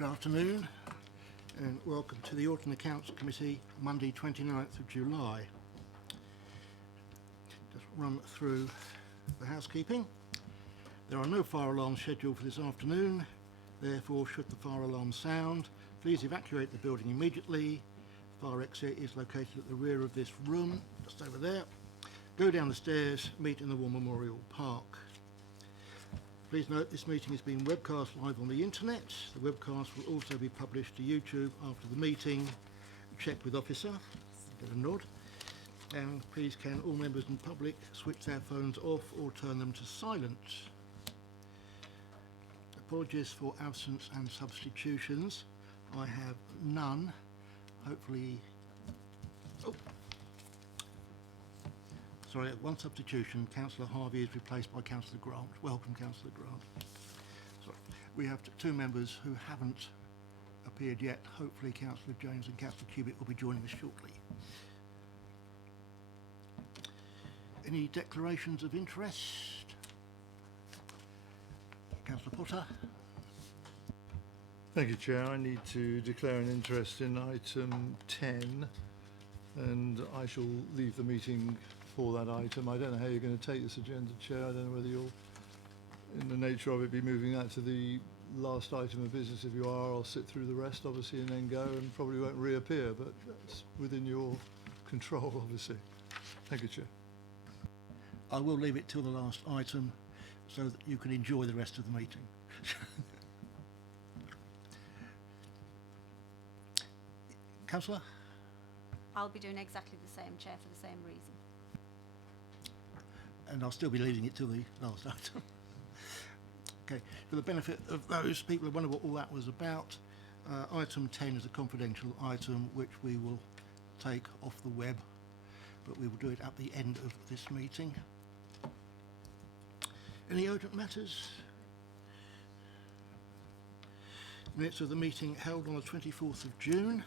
Good afternoon and welcome to the Audit and Accounts Committee, Monday 29th of July. Just run through the housekeeping. There are no fire alarms scheduled for this afternoon, therefore should the fire alarm sound, please evacuate the building immediately. Fire exit is located at the rear of this room, just over there. Go down the stairs, meet in the War Memorial Park. Please note this meeting is being webcast live on the internet. The webcast will also be published to YouTube after the meeting. Check with officer, get a nod. And please can all members and public switch their phones off or turn them to silent. Apologies for absence and substitutions. I have none. Hopefully, sorry, one substitution. Councillor Harvey is replaced by Councillor Grant. Welcome, Councillor Grant. Sorry. We have two members who haven't appeared yet. Hopefully, Councillor James and Councillor Cubitt will be joining us shortly. Any declarations of interest? Councillor Potter. Thank you, Chair. I need to declare an interest in item 10, and I shall leave the meeting for that item. I don't know how you're going to take this agenda, Chair. I don't know whether you'll, in the nature of it, be moving that to the last item of business. If you are, I'll sit through the rest, obviously, and then go, and probably won't reappear, but that's within your control, obviously. Thank you, Chair. I will leave it till the last item so that you can enjoy the rest of the meeting. Councillor? I'll be doing exactly the same, Chair, for the same reason. And I'll still be leaving it till the last item. Okay, for the benefit of those people who wonder what all that was about, item 10 is a confidential item which we will take off the web, but we will do it at the end of this meeting. Any urgent matters? Minutes of the meeting held on the 24th of June.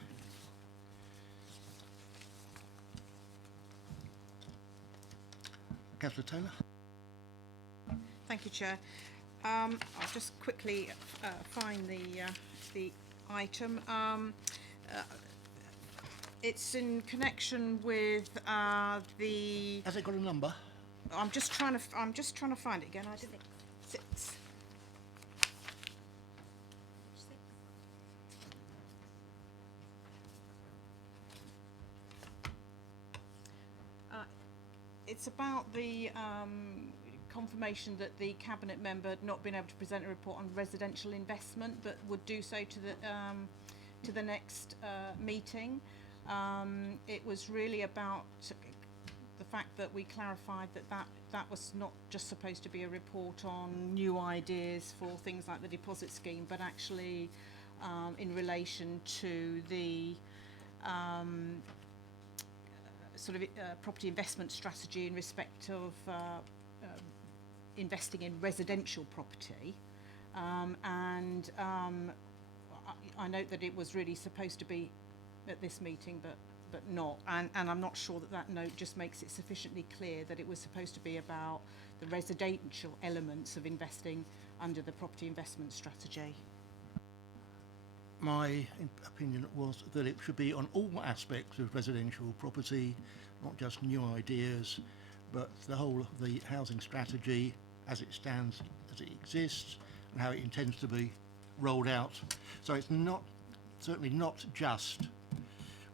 Councillor Taylor. Thank you, Chair. I'll just quickly find the item. It's in connection with the. Has it got a number? I'm just trying to find it again. I didn't. 6. It's about the confirmation that the Cabinet member had not been able to present a report on residential investment, but would do so to the next meeting. It was really about the fact that we clarified that was not just supposed to be a report on new ideas for things like the deposit scheme, but actually in relation to the sort of property investment strategy in respect of investing in residential property, and I note that it was really supposed to be at this meeting, but not, and I'm not sure that note just makes it sufficiently clear that it was supposed to be about the residential elements of investing under the property investment strategy. My opinion was that it should be on all aspects of residential property, not just new ideas, but the whole of the housing strategy as it stands, as it exists, and how it intends to be rolled out. So it's certainly not just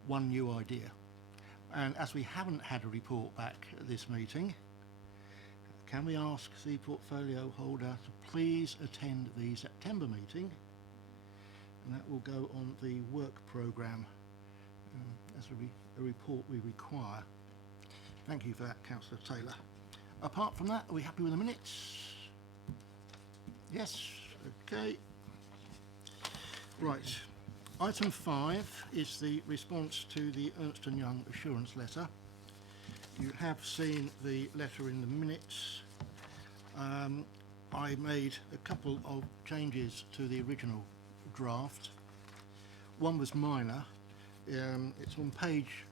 one new idea. And as we haven't had a report back at this meeting, can we ask the portfolio holder to please attend the September meeting? And that will go on the work programme as a report we require. Thank you for that, Councillor Taylor. Apart from that, are we happy with the minutes? Yes, okay. Right, item 5 is the response to the Ernst & Young assurance letter. You have seen the letter in the minutes. I made a couple of changes to the original draft. One was minor. It's on page,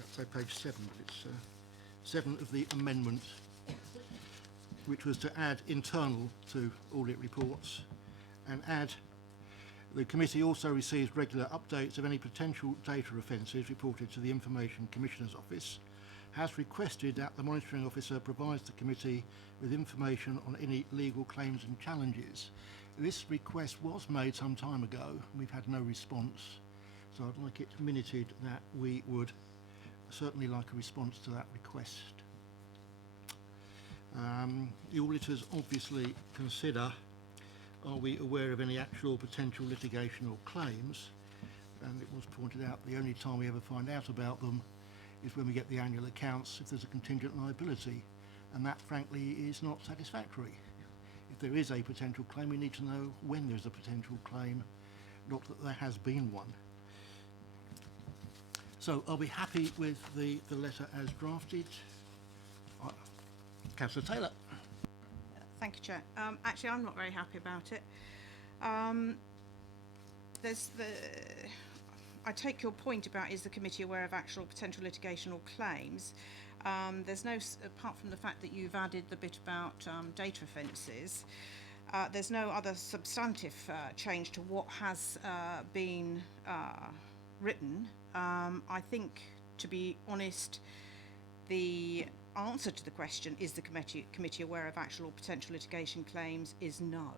let's say page 7, but it's 7 of the amendment, which was to add internal to audit reports and add The committee also receives regular updates of any potential data offences reported to the Information Commissioner's Office, has requested that the monitoring officer provides the committee with information on any legal claims and challenges. This request was made some time ago. We've had no response, so I'd like it minuted that we would certainly like a response to that request. The auditors obviously consider, are we aware of any actual potential litigation or claims? And it was pointed out the only time we ever find out about them is when we get the annual accounts if there's a contingent liability, and that frankly is not satisfactory. If there is a potential claim, we need to know when there's a potential claim, not that there has been one. So are we happy with the letter as drafted? Councillor Taylor. Thank you, Chair. Actually, I'm not very happy about it. I take your point about is the committee aware of actual potential litigation or claims. There's no, apart from the fact that you've added the bit about data offences, there's no other substantive change to what has been written. I think, to be honest, the answer to the question, is the committee aware of actual or potential litigation claims, is no.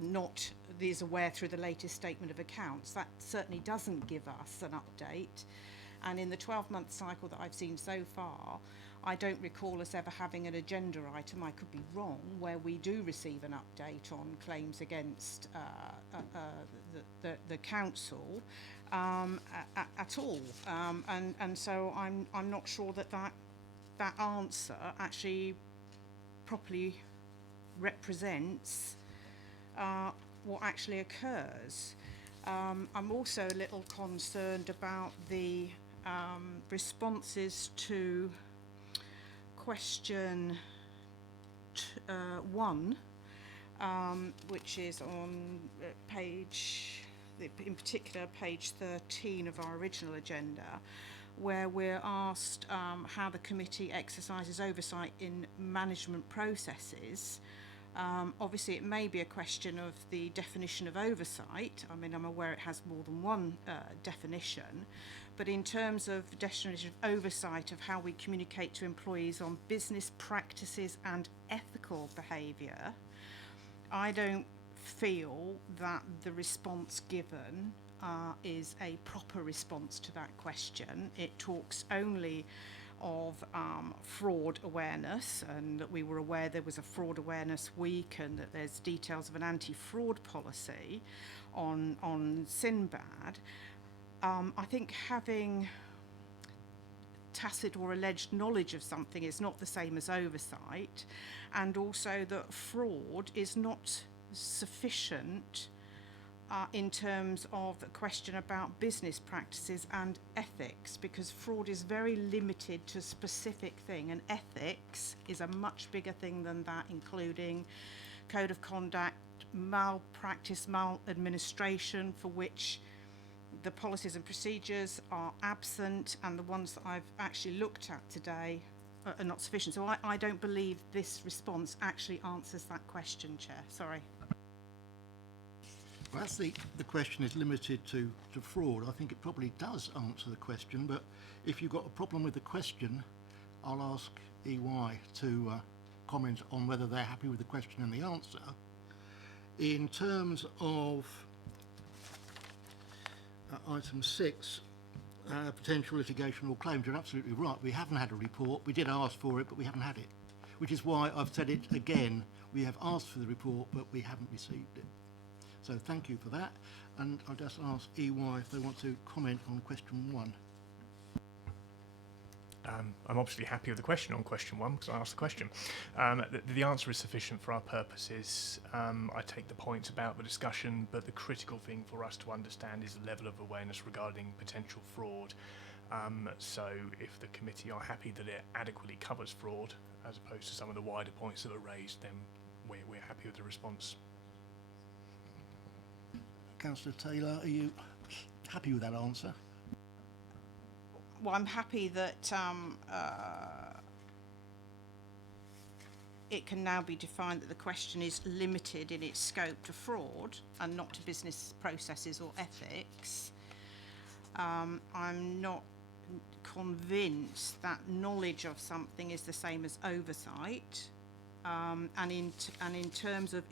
Not is aware through the latest statement of accounts. That certainly doesn't give us an update. And in the 12-month cycle that I've seen so far, I don't recall us ever having an agenda item, I could be wrong, where we do receive an update on claims against the council at all. And so I'm not sure that answer actually properly represents what actually occurs. I'm also a little concerned about the responses to question 1, which is on in particular page 13 of our original agenda, where we're asked how the committee exercises oversight in management processes. Obviously, it may be a question of the definition of oversight. I mean, I'm aware it has more than one definition, but in terms of the definition of oversight of how we communicate to employees on business practices and ethical behaviour, I don't feel that the response given is a proper response to that question. It talks only of fraud awareness, and that we were aware there was a fraud awareness week, and that there's details of an anti-fraud policy on Sinbad. I think having tacit or alleged knowledge of something is not the same as oversight, and also that fraud is not sufficient in terms of the question about business practices and ethics, because fraud is very limited to a specific thing, and ethics is a much bigger thing than that, including code of conduct, malpractice, maladministration, for which the policies and procedures are absent, and the ones that I've actually looked at today are not sufficient. So I don't believe this response actually answers that question, Chair. Sorry. Well, as the question is limited to fraud, I think it probably does answer the question, but if you've got a problem with the question, I'll ask EY to comment on whether they're happy with the question and the answer. In terms of item 6, potential litigation or claims, you're absolutely right. We haven't had a report. We did ask for it, but we haven't had it, which is why I've said it again. We have asked for the report, but we haven't received it. So thank you for that, and I'll just ask EY if they want to comment on question 1. I'm obviously happy with the question on question 1 because I asked the question. The answer is sufficient for our purposes. I take the points about the discussion, but the critical thing for us to understand is the level of awareness regarding potential fraud. So if the committee are happy that it adequately covers fraud, as opposed to some of the wider points that are raised, then we're happy with the response. Councillor Taylor, are you happy with that answer? Well, I'm happy that it can now be defined that the question is limited in its scope to fraud and not to business processes or ethics. I'm not convinced that knowledge of something is the same as oversight. And in terms of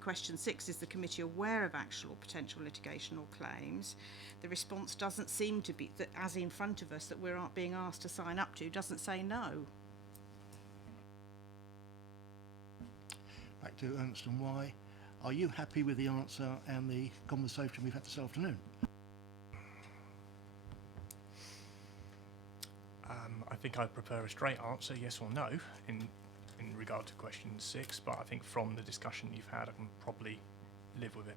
question 6, is the committee aware of actual or potential litigation or claims? The response doesn't seem to be, that as in front of us, that we're being asked to sign up to, doesn't say no. Back to Ernst and Y. Are you happy with the answer and the conversation we've had this afternoon? I think I'd prefer a straight answer, yes or no, in regard to question 6, but I think from the discussion you've had, I can probably live with it.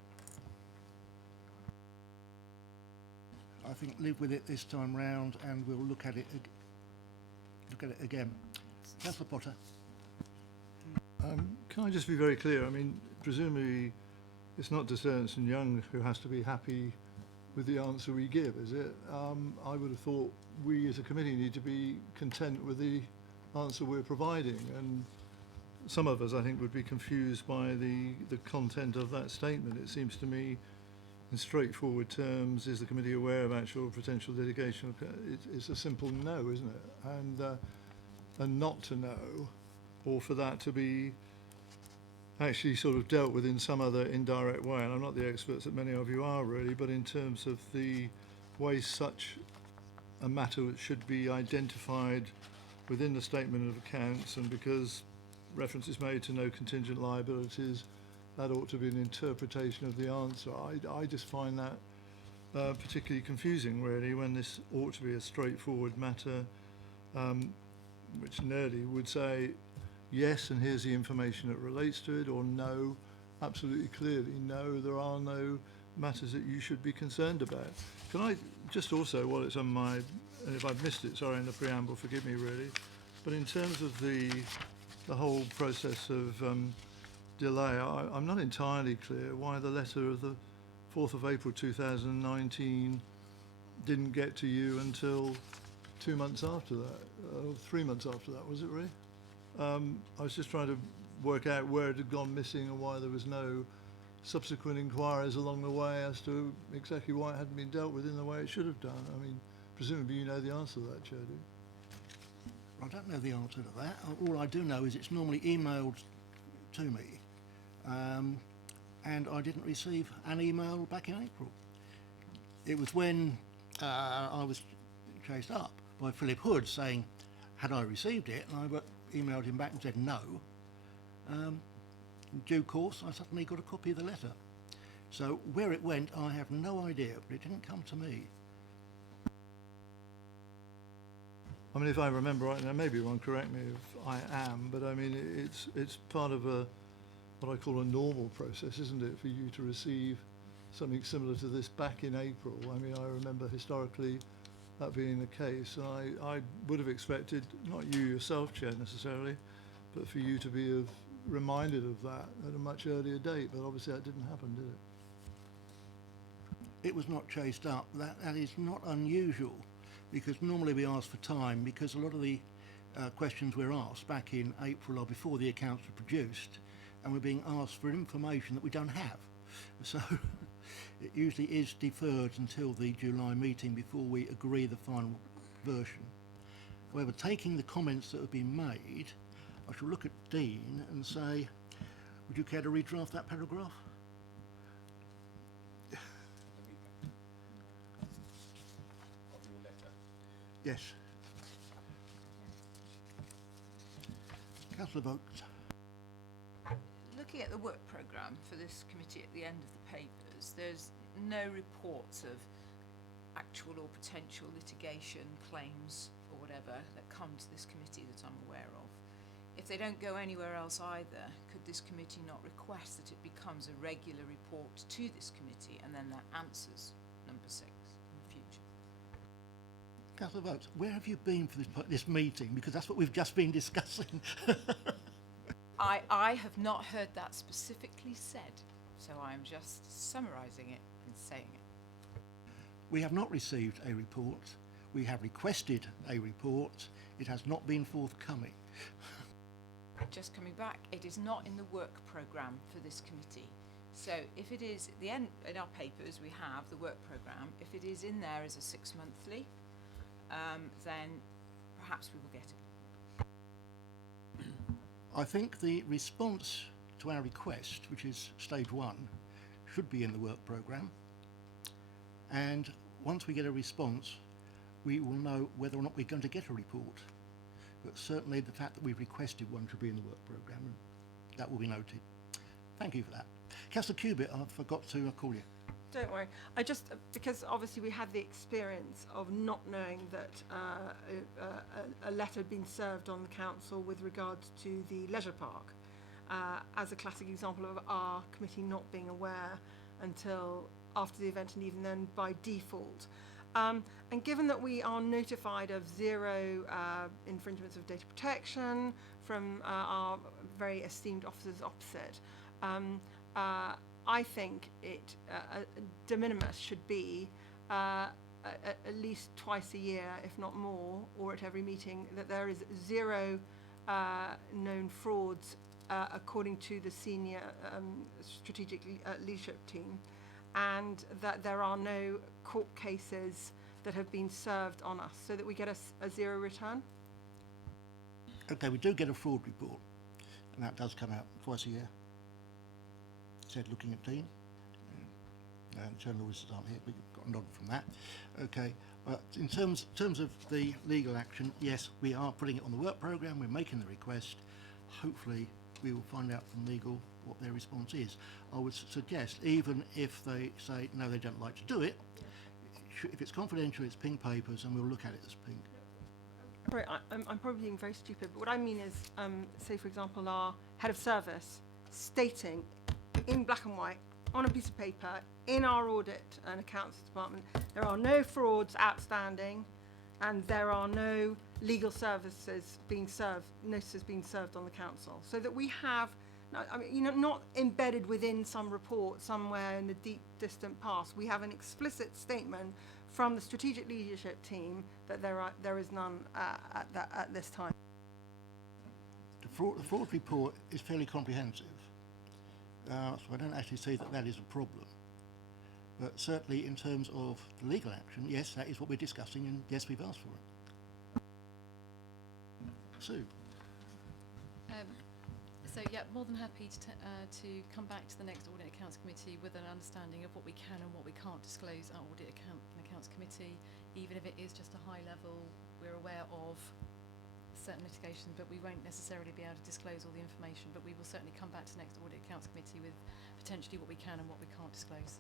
I think live with it this time round, and we'll look at it again. Councillor Potter. Can I just be very clear? I mean, presumably it's not just Ernst & Young who has to be happy with the answer we give, is it? I would have thought we as a committee need to be content with the answer we're providing, and some of us, I think, would be confused by the content of that statement. It seems to me, in straightforward terms, is the committee aware of actual potential litigation? It's a simple no, isn't it? And not to know, or for that to be actually sort of dealt with in some other indirect way. And I'm not the experts that many of you are really, but in terms of the way such a matter should be identified within the statement of accounts, and because reference is made to no contingent liabilities, that ought to be an interpretation of the answer. I just find that particularly confusing, really, when this ought to be a straightforward matter, which nearly would say yes, and here's the information that relates to it, or no, absolutely clearly no, there are no matters that you should be concerned about. Can I just also, while it's on my, and if I've missed it, sorry, in the preamble, forgive me really, but in terms of the whole process of delay, I'm not entirely clear why the letter of the 4th of April 2019 didn't get to you until 2 months after that, or 3 months after that, was it really? I was just trying to work out where it had gone missing and why there was no subsequent inquiries along the way as to exactly why it hadn't been dealt with in the way it should have done. I mean, presumably you know the answer to that, Chair, do you? I don't know the answer to that. All I do know is it's normally emailed to me, and I didn't receive an email back in April. It was when I was chased up by Philip Hood saying, had I received it, and I emailed him back and said no. In due course, I suddenly got a copy of the letter. So where it went, I have no idea, but it didn't come to me. I mean, if I remember right, now maybe one correct me if I am, but I mean, it's part of what I call a normal process, isn't it, for you to receive something similar to this back in April? I mean, I remember historically that being the case, and I would have expected, not you yourself, Chair, necessarily, but for you to be reminded of that at a much earlier date, but obviously that didn't happen, did it? It was not chased up. That is not unusual, because normally we ask for time, because a lot of the questions we're asked back in April or before the accounts were produced, and we're being asked for information that we don't have. So it usually is deferred until the July meeting before we agree the final version. However, taking the comments that have been made, I shall look at Dean and say, would you care to redraft that paragraph? Yes. Councillor Vokes. Looking at the work programme for this committee at the end of the papers, there's no reports of actual or potential litigation claims or whatever that come to this committee that I'm aware of. If they don't go anywhere else either, could this committee not request that it becomes a regular report to this committee, and then that answers number 6 in the future? Councillor Vokes, where have you been for this meeting? Because that's what we've just been discussing. I have not heard that specifically said, so I'm just summarising it and saying it. We have not received a report. We have requested a report. It has not been forthcoming. just coming back, it is not in the work programme for this committee. So if it is, at the end, in our papers we have the work programme, if it is in there as a 6-monthly, then perhaps we will get it. I think the response to our request, which is stage 1, should be in the work programme. And once we get a response, we will know whether or not we're going to get a report. But certainly the fact that we've requested one should be in the work programme, and that will be noted. Thank you for that. Councillor Cubitt, I forgot to call you. Don't worry. I just, because obviously we had the experience of not knowing that a letter had been served on the council with regards to the leisure park, as a classic example of our committee not being aware until after the event, and even then by default. And given that we are notified of 0 infringements of data protection from our very esteemed officers opposite, I think it de minimis should be at least twice a year, if not more, or at every meeting, that there is 0 known frauds according to the senior strategic leadership team, and that there are no court cases that have been served on us, so that we get a 0 return. Okay, we do get a fraud report, and that does come out twice a year. Said looking at Dean. Internal auditors aren't here, we've got a nod from that. Okay, but in terms of the legal action, yes, we are putting it on the work programme, we're making the request. Hopefully we will find out from legal what their response is. I would suggest, even if they say no, they don't like to do it, if it's confidential, it's pink papers, and we'll look at it as pink. Sorry, I'm probably being very stupid, but what I mean is, say for example, our head of service stating in black and white on a piece of paper in our audit and accounts department, there are no frauds outstanding, and there are no legal services being served, notices being served on the council, so that we have, I mean, you know, not embedded within some report somewhere in the deep distant past. We have an explicit statement from the strategic leadership team that there is none at this time. The fraud report is fairly comprehensive, so I don't actually see that that is a problem. But certainly in terms of the legal action, yes, that is what we're discussing, and yes, we've asked for it. Sue. So yeah, more than happy to come back to the next Audit and Accounts Committee with an understanding of what we can and what we can't disclose at Audit and Accounts Committee, even if it is just a high level. We're aware of certain litigation, but we won't necessarily be able to disclose all the information, but we will certainly come back to the next Audit and Accounts Committee with potentially what we can and what we can't disclose.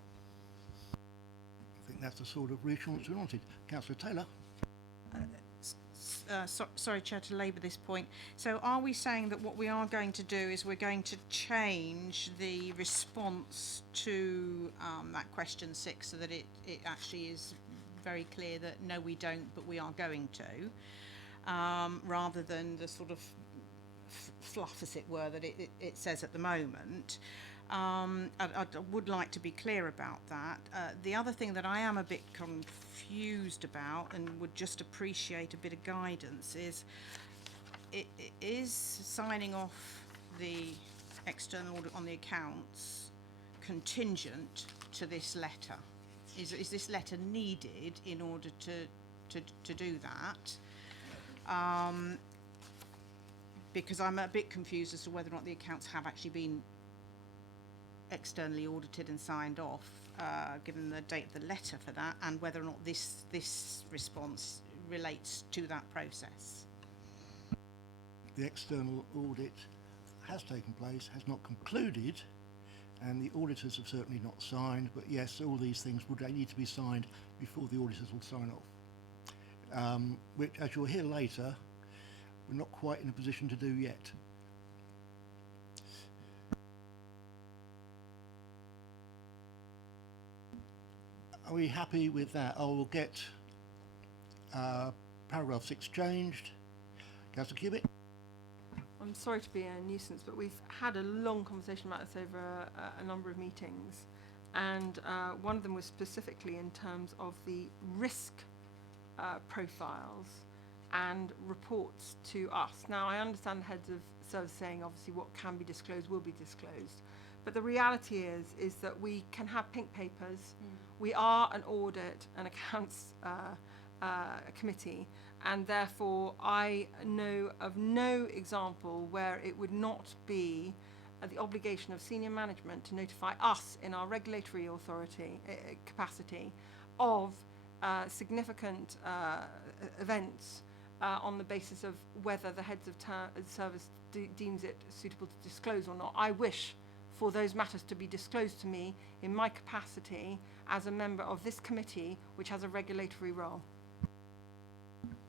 I think that's the sort of reassurance we wanted. Councillor Taylor. Sorry, Chair, to labour this point. So are we saying that what we are going to do is we're going to change the response to that question 6 so that it actually is very clear that no, we don't, but we are going to, rather than the sort of fluff, as it were, that it says at the moment? I would like to be clear about that. The other thing that I am a bit confused about and would just appreciate a bit of guidance is signing off the external audit on the accounts contingent to this letter? Is this letter needed in order to do that? Because I'm a bit confused as to whether or not the accounts have actually been externally audited and signed off, given the date of the letter for that, and whether or not this response relates to that process. The external audit has taken place, has not concluded, and the auditors have certainly not signed, but yes, all these things would need to be signed before the auditors will sign off, which, as you'll hear later, we're not quite in a position to do yet. Are we happy with that? I will get paragraph 6 changed. Councillor Cubitt? I'm sorry to be a nuisance, but we've had a long conversation about this over a number of meetings, and one of them was specifically in terms of the risk profiles and reports to us. Now, I understand the heads of sort of saying obviously what can be disclosed will be disclosed. But the reality is that we can have pink papers. We are an audit and accounts committee, and therefore I know of no example where it would not be the obligation of senior management to notify us in our regulatory authority capacity of significant events on the basis of whether the heads of service deems it suitable to disclose or not. I wish for those matters to be disclosed to me in my capacity as a member of this committee, which has a regulatory role.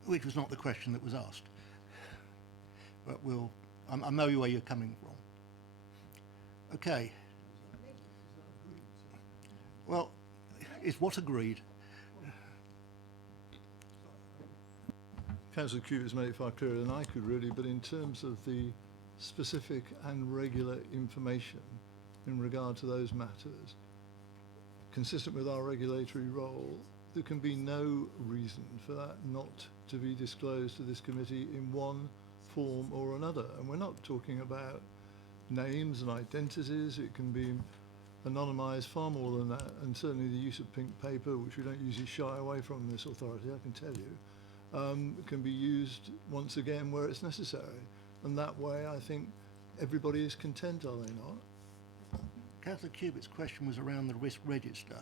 Which was not the question that was asked. But I know where you're coming from. Okay. Well, is what agreed? Councillor Cube has made it far clearer than I could really, but in terms of the specific and regular information in regard to those matters, consistent with our regulatory role, there can be no reason for that not to be disclosed to this committee in one form or another. And we're not talking about names and identities. It can be anonymised far more than that, and certainly the use of pink paper, which we don't usually shy away from in this authority, I can tell you, can be used once again where it's necessary. And that way I think everybody is content, are they not? Councillor Cubitt's question was around the risk register,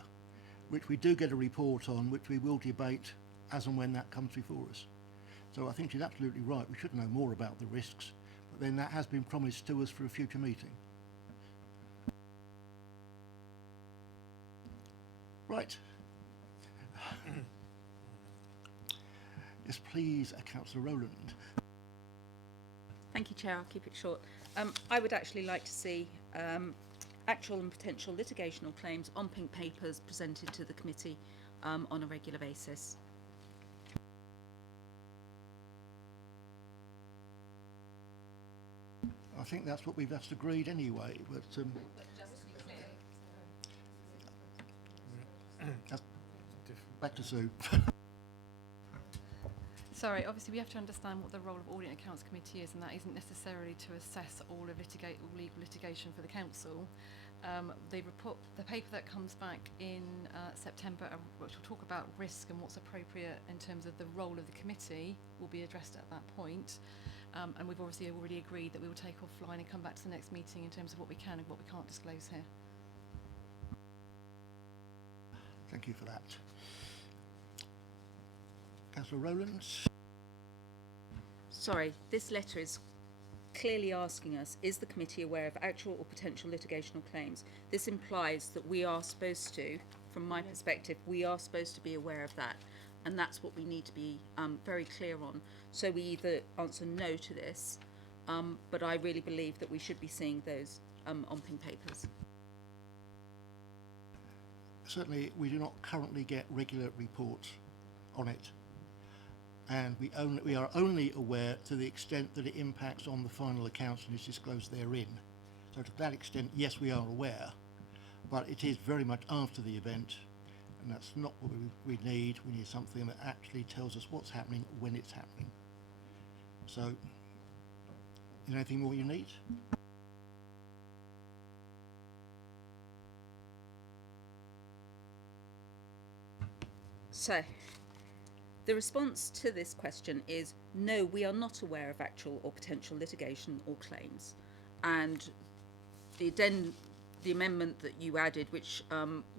which we do get a report on, which we will debate as and when that comes before us. So I think she's absolutely right. We should know more about the risks, but then that has been promised to us for a future meeting. Right. Yes, please, Councillor Rowland. Thank you, Chair. I'll keep it short. I would actually like to see actual and potential litigational claims on pink papers presented to the committee on a regular basis. I think that's what we've just agreed anyway, but back to Sue. Sorry, obviously we have to understand what the role of Audit and Accounts Committee is, and that isn't necessarily to assess all legal litigation for the council. The paper that comes back in September, which will talk about risk and what's appropriate in terms of the role of the committee, will be addressed at that point. And we've obviously already agreed that we will take offline and come back to the next meeting in terms of what we can and what we can't disclose here. Thank you for that. Councillor Rowland. Sorry, this letter is clearly asking us, is the committee aware of actual or potential litigational claims? This implies that we are supposed to, from my perspective, we are supposed to be aware of that. And that's what we need to be very clear on. So we either answer no to this, but I really believe that we should be seeing those on pink papers. Certainly, we do not currently get regular reports on it. And we are only aware to the extent that it impacts on the final accounts and is disclosed therein. So to that extent, yes, we are aware, but it is very much after the event, and that's not what we need. We need something that actually tells us what's happening when it's happening. So, is there anything more you need? So, the response to this question is no, we are not aware of actual or potential litigation or claims. And the amendment that you added, which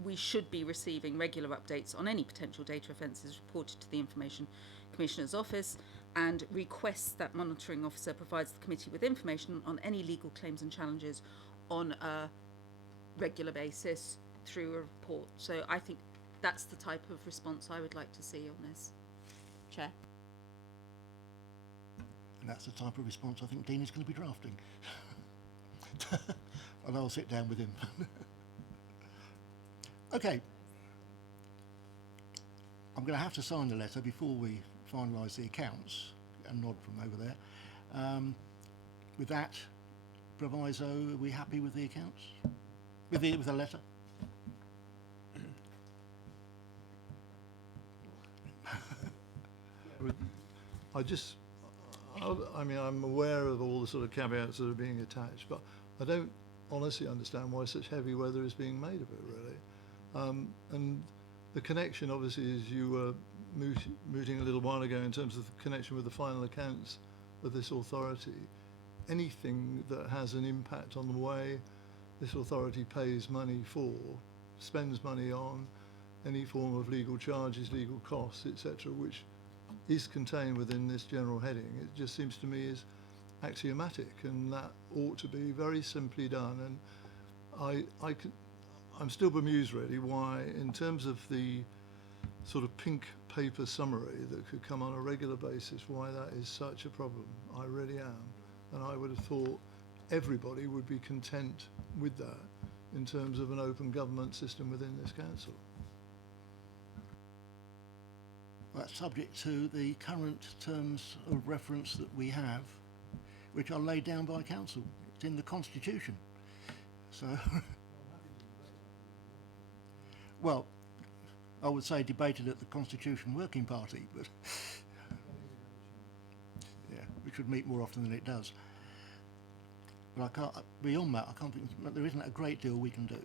we should be receiving regular updates on any potential data offences reported to the Information Commissioner's Office, and requests that monitoring officer provides the committee with information on any legal claims and challenges on a regular basis through a report. So I think that's the type of response I would like to see on this. Chair. And that's the type of response I think Dean is going to be drafting. And I'll sit down with him. Okay. I'm going to have to sign the letter before we finalise the accounts, and nod from over there. With that proviso, are we happy with the accounts? With the letter? I mean, I'm aware of all the sort of caveats that are being attached, but I don't honestly understand why such heavy weather is being made of it, really. And the connection, obviously, as you were mooting a little while ago in terms of the connection with the final accounts of this authority, anything that has an impact on the way this authority pays money for, spends money on, any form of legal charges, legal costs, etc., which is contained within this general heading, it just seems to me is axiomatic, and that ought to be very simply done. And I'm still bemused, really, why, in terms of the sort of pink paper summary that could come on a regular basis, why that is such a problem. I really am. And I would have thought everybody would be content with that in terms of an open government system within this council. That's subject to the current terms of reference that we have, which are laid down by council. It's in the constitution. So, well, I would say debated at the Constitution Working Party, but yeah, which should meet more often than it does. But I can't, beyond that, I can't think, there isn't a great deal we can do.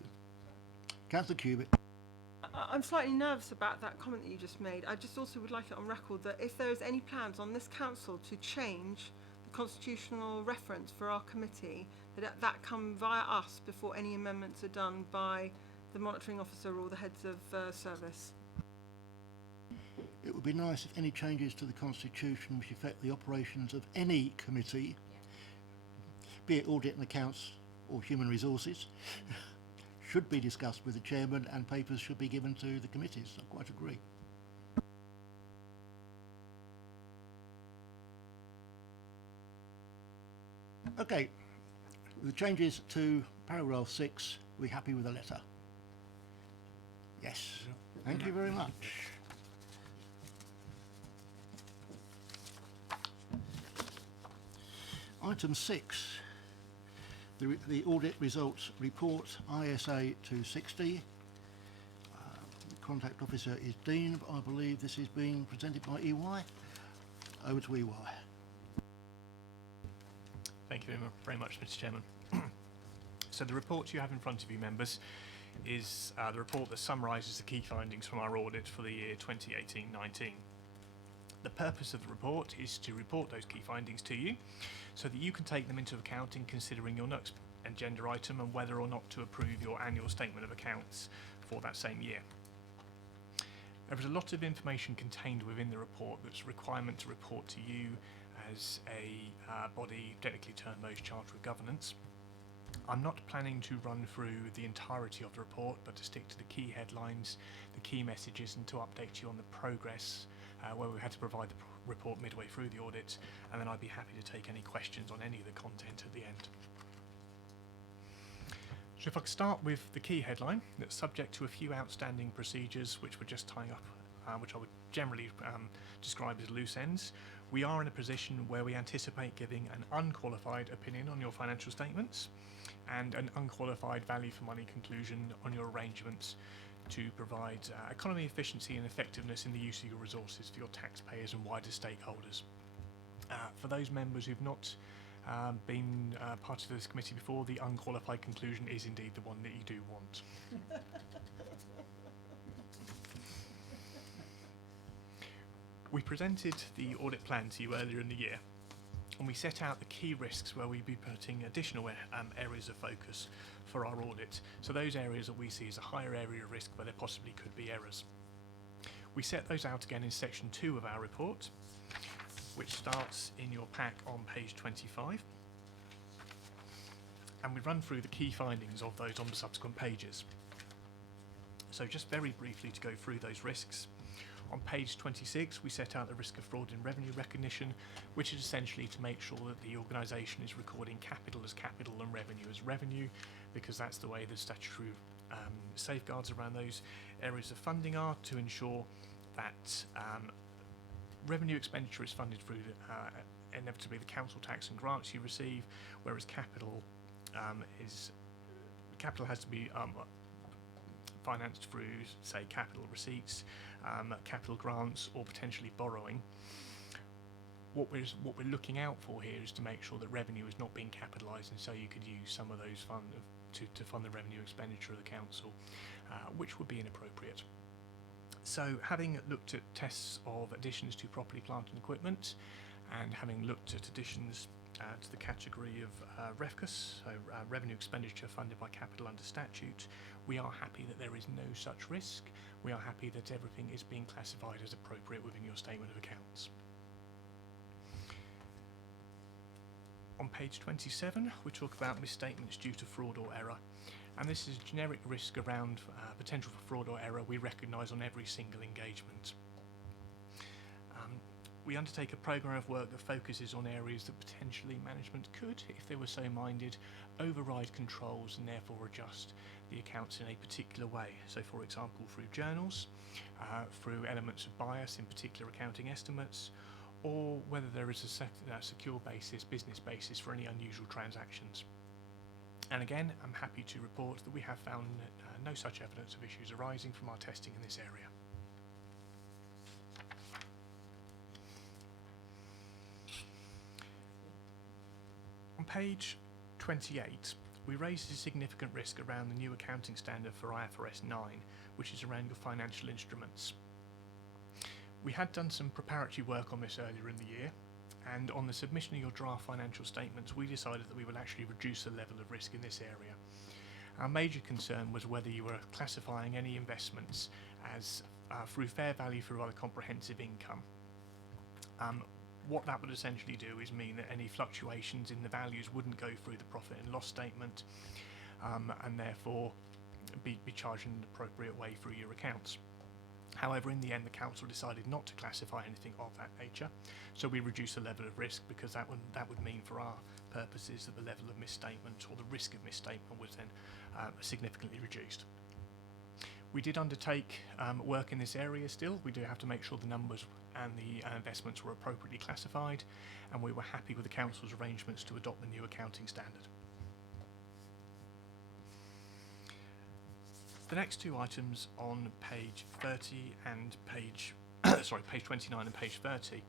Councillor Cubitt. I'm slightly nervous about that comment that you just made. I just also would like it on record that if there is any plans on this council to change the constitutional reference for our committee, that come via us before any amendments are done by the monitoring officer or the heads of service. It would be nice if any changes to the constitution which affect the operations of any committee, be it audit and accounts or human resources, should be discussed with the chairman, and papers should be given to the committees. I quite agree. Okay, the changes to paragraph 6, we're happy with the letter? Yes, thank you very much. Item 6, the audit results report, ISA 260. The contact officer is Dean, but I believe this is being presented by EY. Over to EY. Thank you very much, Mr. Chairman. So the report you have in front of you, members, is the report that summarises the key findings from our audit for the year 2018-19. The purpose of the report is to report those key findings to you so that you can take them into account in considering your next agenda item and whether or not to approve your annual statement of accounts for that same year. There is a lot of information contained within the report that's a requirement to report to you as a body technically termed most charged with governance. I'm not planning to run through the entirety of the report, but to stick to the key headlines, the key messages, and to update you on the progress where we had to provide the report midway through the audit, and then I'd be happy to take any questions on any of the content at the end. So if I could start with the key headline, that's subject to a few outstanding procedures which we're just tying up, which I would generally describe as loose ends. We are in a position where we anticipate giving an unqualified opinion on your financial statements and an unqualified value for money conclusion on your arrangements to provide economy, efficiency and effectiveness in the use of your resources for your taxpayers and wider stakeholders. For those members who've not been part of this committee before, the unqualified conclusion is indeed the one that you do want. We presented the audit plan to you earlier in the year, and we set out the key risks where we'd be putting additional areas of focus for our audit. So those areas that we see as a higher area of risk where there possibly could be errors. We set those out again in section 2 of our report, which starts in your pack on page 25. And we run through the key findings of those on the subsequent pages. So just very briefly to go through those risks. On page 26, we set out the risk of fraud in revenue recognition, which is essentially to make sure that the organisation is recording capital as capital and revenue as revenue, because that's the way the statutory safeguards around those areas of funding are, to ensure that revenue expenditure is funded through inevitably the council tax and grants you receive, whereas capital has to be financed through, say, capital receipts, capital grants, or potentially borrowing. what we're looking out for here is to make sure that revenue is not being capitalised, and so you could use some of those funds to fund the revenue expenditure of the council, which would be inappropriate. So, having looked at tests of additions to property, plant and equipment, and having looked at additions to the category of REFCUS, so revenue expenditure funded by capital under statute, we are happy that there is no such risk. We are happy that everything is being classified as appropriate within your statement of accounts. On page 27, we talk about misstatements due to fraud or error. And this is generic risk around potential for fraud or error we recognise on every single engagement. We undertake a programme of work that focuses on areas that potentially management could, if they were so minded, override controls and therefore adjust the accounts in a particular way. So, for example, through journals, through elements of bias in particular accounting estimates, or whether there is a secure basis, business basis for any unusual transactions. And again, I'm happy to report that we have found no such evidence of issues arising from our testing in this area. On page 28, we raised a significant risk around the new accounting standard for IFRS 9, which is around your financial instruments. We had done some preparatory work on this earlier in the year, and on the submission of your draft financial statements, we decided that we would actually reduce the level of risk in this area. Our major concern was whether you were classifying any investments as through fair value through other comprehensive income. What that would essentially do is mean that any fluctuations in the values wouldn't go through the profit and loss statement, and therefore be charged in an appropriate way through your accounts. However, in the end, the council decided not to classify anything of that nature, so we reduced the level of risk, because that would mean for our purposes that the level of misstatement or the risk of misstatement was then significantly reduced. We did undertake work in this area still. We do have to make sure the numbers and the investments were appropriately classified, and we were happy with the council's arrangements to adopt the new accounting standard. The next two items on page 30 and page page 29 and page 30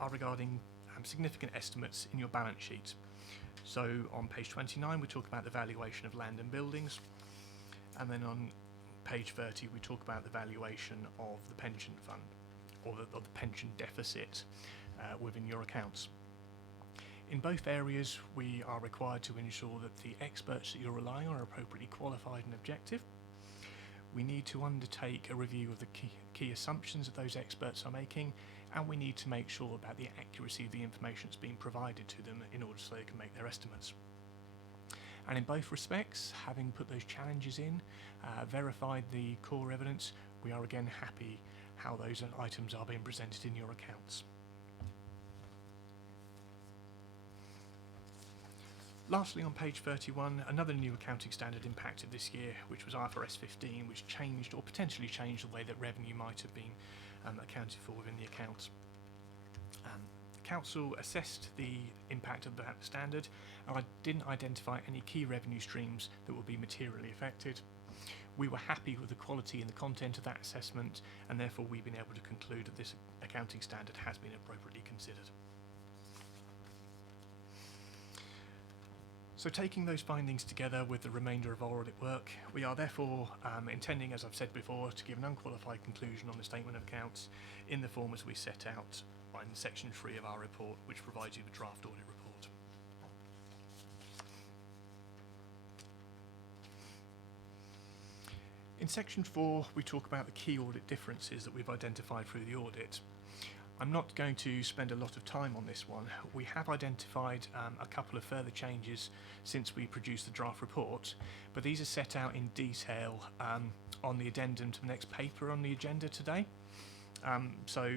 are regarding significant estimates in your balance sheet. So on page 29 we talk about the valuation of land and buildings, and then on page 30 we talk about the valuation of the pension fund, or the pension deficit within your accounts. In both areas, we are required to ensure that the experts that you're relying on are appropriately qualified and objective. We need to undertake a review of the key assumptions that those experts are making, and we need to make sure about the accuracy of the information that's being provided to them in order so they can make their estimates. And in both respects, having put those challenges in, verified the core evidence, we are again happy how those items are being presented in your accounts. Lastly, on page 31, another new accounting standard impacted this year, which was IFRS 15, which changed or potentially changed the way that revenue might have been accounted for within the accounts. Council assessed the impact of that standard, and I didn't identify any key revenue streams that would be materially affected. We were happy with the quality and the content of that assessment, and therefore we've been able to conclude that this accounting standard has been appropriately considered. So taking those findings together with the remainder of our audit work, we are therefore intending, as I've said before, to give an unqualified conclusion on the statement of accounts in the form as we set out in section 3 of our report, which provides you the draft audit report. In section 4, we talk about the key audit differences that we've identified through the audit. I'm not going to spend a lot of time on this one. We have identified a couple of further changes since we produced the draft report, but these are set out in detail on the addendum to the next paper on the agenda today. So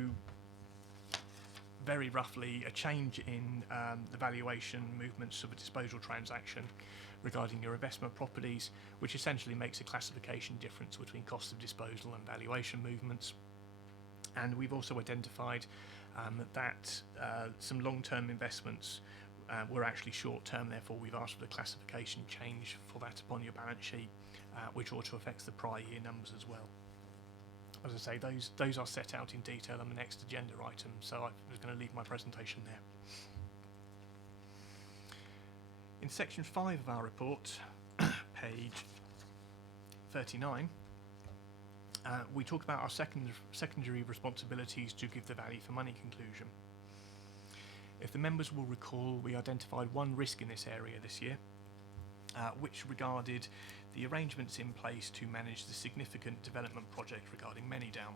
very roughly, a change in the valuation movements of a disposal transaction regarding your investment properties, which essentially makes a classification difference between cost of disposal and valuation movements. And we've also identified that some long-term investments were actually short-term, therefore we've asked for the classification change for that upon your balance sheet, which also affects the prior year numbers as well. as I say, those are set out in detail on the next agenda item, so I was going to leave my presentation there. In section 5 of our report, page 39, we talk about our secondary responsibilities to give the value for money conclusion. If the members will recall, we identified one risk in this area this year, which regarded the arrangements in place to manage the significant development project regarding Manydown.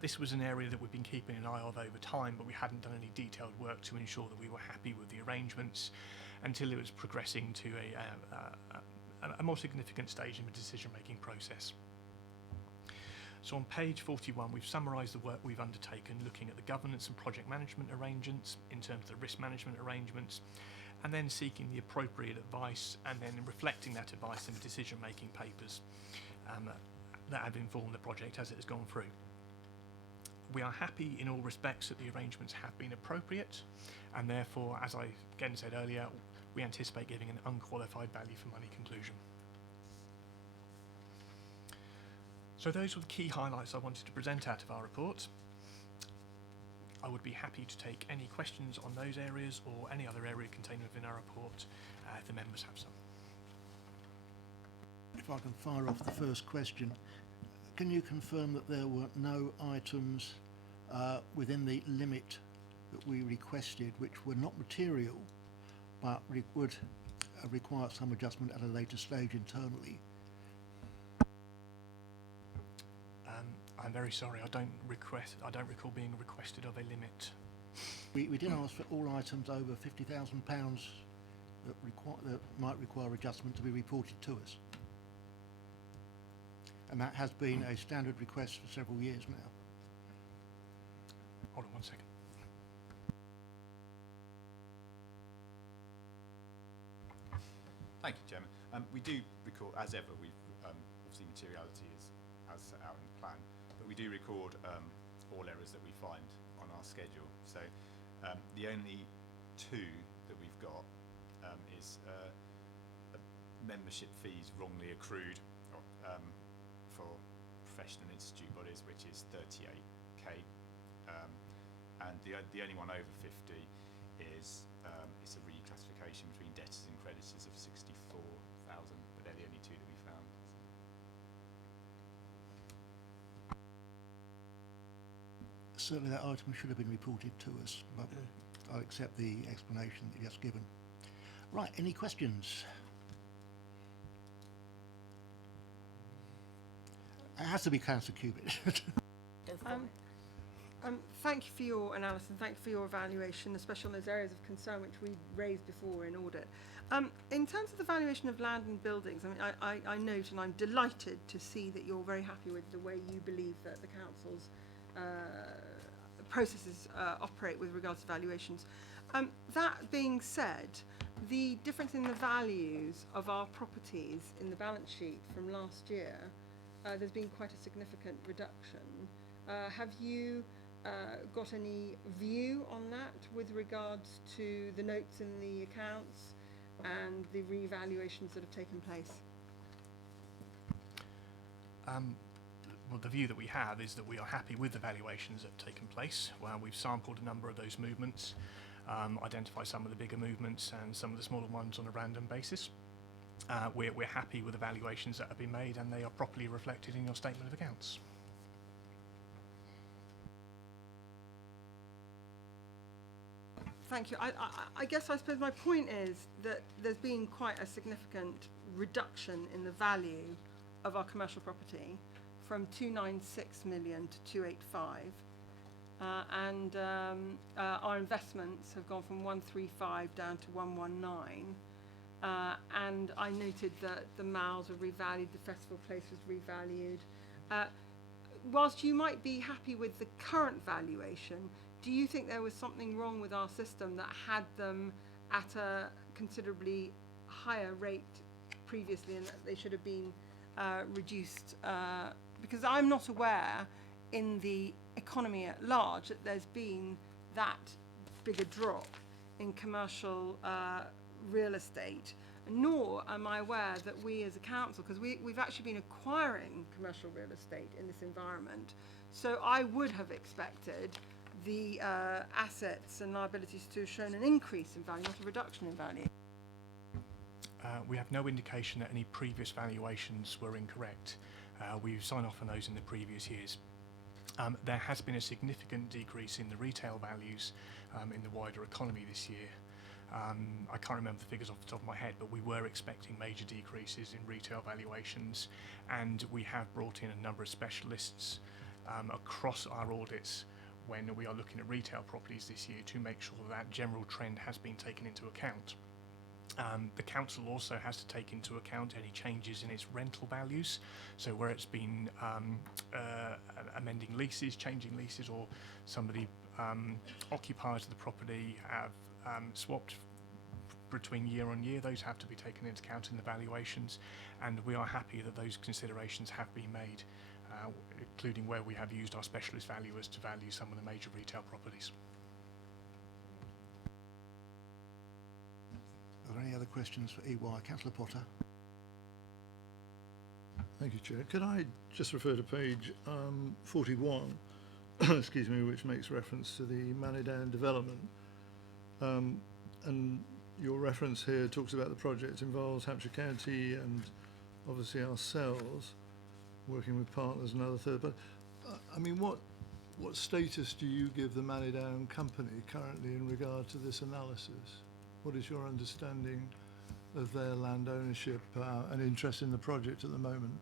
This was an area that we've been keeping an eye of over time, but we hadn't done any detailed work to ensure that we were happy with the arrangements until it was progressing to a more significant stage in the decision-making process. So on page 41, we've summarised the work we've undertaken looking at the governance and project management arrangements in terms of the risk management arrangements, and then seeking the appropriate advice and then reflecting that advice in the decision-making papers that have informed the project as it has gone through. We are happy in all respects that the arrangements have been appropriate, and therefore, as I again said earlier, we anticipate giving an unqualified value for money conclusion. So those were the key highlights I wanted to present out of our report. I would be happy to take any questions on those areas or any other area contained within our report if the members have some. If I can fire off the first question, can you confirm that there were no items within the limit that we requested which were not material but would require some adjustment at a later stage internally? I'm very sorry, I don't recall being requested of a limit. We did ask for all items over £50,000 that might require adjustment to be reported to us. And that has been a standard request for several years now. Hold on one second. Thank you, Chairman. We do record, as ever, we've obviously materiality is as set out in the plan, but we do record all errors that we find on our schedule. So the only two that we've got is membership fees wrongly accrued for professional institute bodies, which is 38k, and the only one over 50 is it's a reclassification between debtors and creditors of 64,000, but they're the only two that we found. Certainly that item should have been reported to us, but I accept the explanation that you just given. Right, any questions? It has to be Councillor Cubitt. Thank you for your analysis, thank you for your evaluation, especially on those areas of concern which we raised before in audit. In terms of the valuation of land and buildings, I mean, I note and I'm delighted to see that you're very happy with the way you believe that the council's processes operate with regards to valuations. That being said, the difference in the values of our properties in the balance sheet from last year, there's been quite a significant reduction. Have you got any view on that with regards to the notes in the accounts and the revaluations that have taken place? Well, the view that we have is that we are happy with the valuations that have taken place. Well, we've sampled a number of those movements, identified some of the bigger movements and some of the smaller ones on a random basis. We're happy with the valuations that have been made, and they are properly reflected in your statement of accounts. Thank you. I guess I suppose my point is that there's been quite a significant reduction in the value of our commercial property from 296 million to 285, and our investments have gone from 135 down to 119, and I noted that the malls were revalued, the festival place was revalued. Whilst you might be happy with the current valuation, do you think there was something wrong with our system that had them at a considerably higher rate previously and that they should have been reduced? Because I'm not aware in the economy at large that there's been that big a drop in commercial real estate. nor am I aware that we as a council, because we've actually been acquiring commercial real estate in this environment, so I would have expected the assets and liabilities to have shown an increase in value, not a reduction in value. We have no indication that any previous valuations were incorrect. We've signed off on those in the previous years. There has been a significant decrease in the retail values in the wider economy this year. I can't remember the figures off the top of my head, but we were expecting major decreases in retail valuations, and we have brought in a number of specialists across our audits when we are looking at retail properties this year to make sure that general trend has been taken into account. The council also has to take into account any changes in its rental values, so where it's been amending leases, changing leases, or somebody occupiers of the property have swapped between year on year, those have to be taken into account in the valuations, and we are happy that those considerations have been made, including where we have used our specialist valuers to value some of the major retail properties. Are there any other questions for EY? Councillor Potter. Thank you, Chair. Could I just refer to page 41, excuse me, which makes reference to the Manidown development. And your reference here talks about the project involves Hampshire County and obviously ourselves working with partners and other third. But I mean, what status do you give the Manidown company currently in regard to this analysis? What is your understanding of their land ownership and interest in the project at the moment?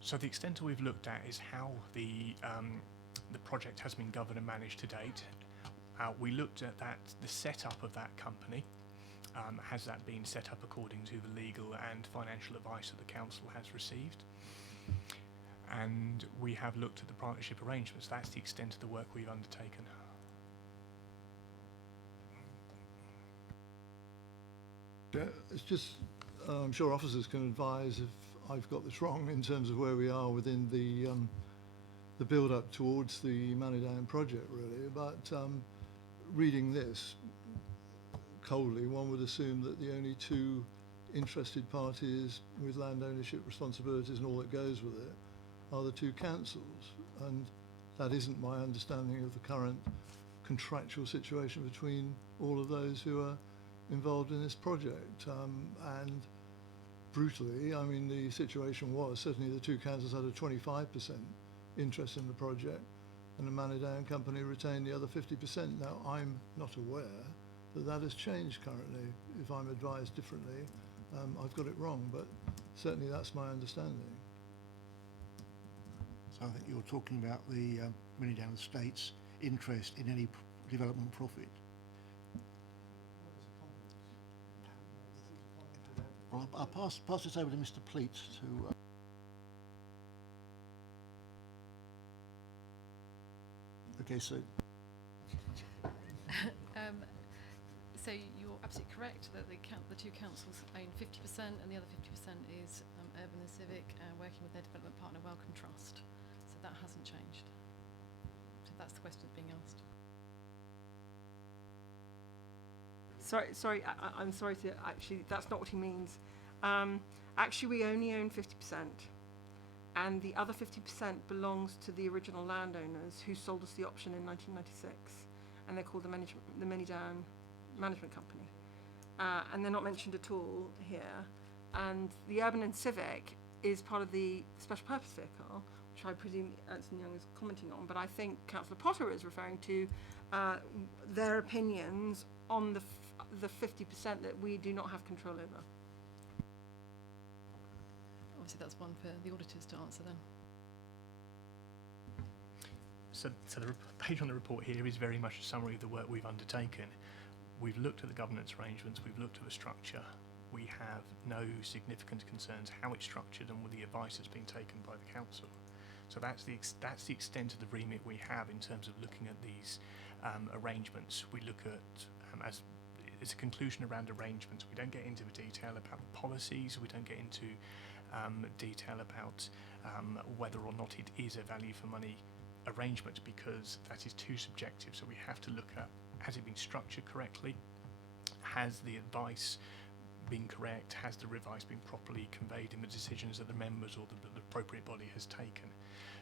So the extent that we've looked at is how the project has been governed and managed to date. We looked at the setup of that company. Has that been set up according to the legal and financial advice that the council has received? And we have looked at the partnership arrangements. That's the extent of the work we've undertaken. Yeah, it's just, I'm sure officers can advise if I've got this wrong in terms of where we are within the build-up towards the Manidown project, really. But reading this coldly, one would assume that the only two interested parties with land ownership responsibilities and all that goes with it are the two councils, and that isn't my understanding of the current contractual situation between all of those who are involved in this project. And brutally, I mean, the situation was certainly the two councils had a 25% interest in the project, and the Manidown company retained the other 50%. Now, I'm not aware that that has changed currently. If I'm advised differently, I've got it wrong, but certainly that's my understanding. So I think you're talking about the Manidown Estates' interest in any development profit. Well, I'll pass this over to Mr. Pleat to... Okay, so... So you're absolutely correct that the two councils own 50% and the other 50% is Urban and Civic working with their development partner Wellcome Trust. So that hasn't changed. So that's the question that's being asked. Sorry, I'm sorry to actually, that's not what he means. Actually, we only own 50%, and the other 50% belongs to the original landowners who sold us the option in 1996, and they're called the Manidown Management Company, and they're not mentioned at all here. And the Urban and Civic is part of the special purpose vehicle, which I presume Ernst & Young is commenting on, but I think Councillor Potter is referring to their opinions on the 50% that we do not have control over. Obviously that's one for the auditors to answer then. So the page on the report here is very much a summary of the work we've undertaken. We've looked at the governance arrangements, we've looked at the structure. We have no significant concerns how it's structured and with the advice that's been taken by the council. So that's the extent of the remit we have in terms of looking at these arrangements. We look at, as it's a conclusion around arrangements, we don't get into the detail about the policies, we don't get into detail about whether or not it is a value for money arrangement, because that is too subjective. So we have to look at, has it been structured correctly? has the advice been correct? Has the advice been properly conveyed in the decisions that the members or the appropriate body has taken?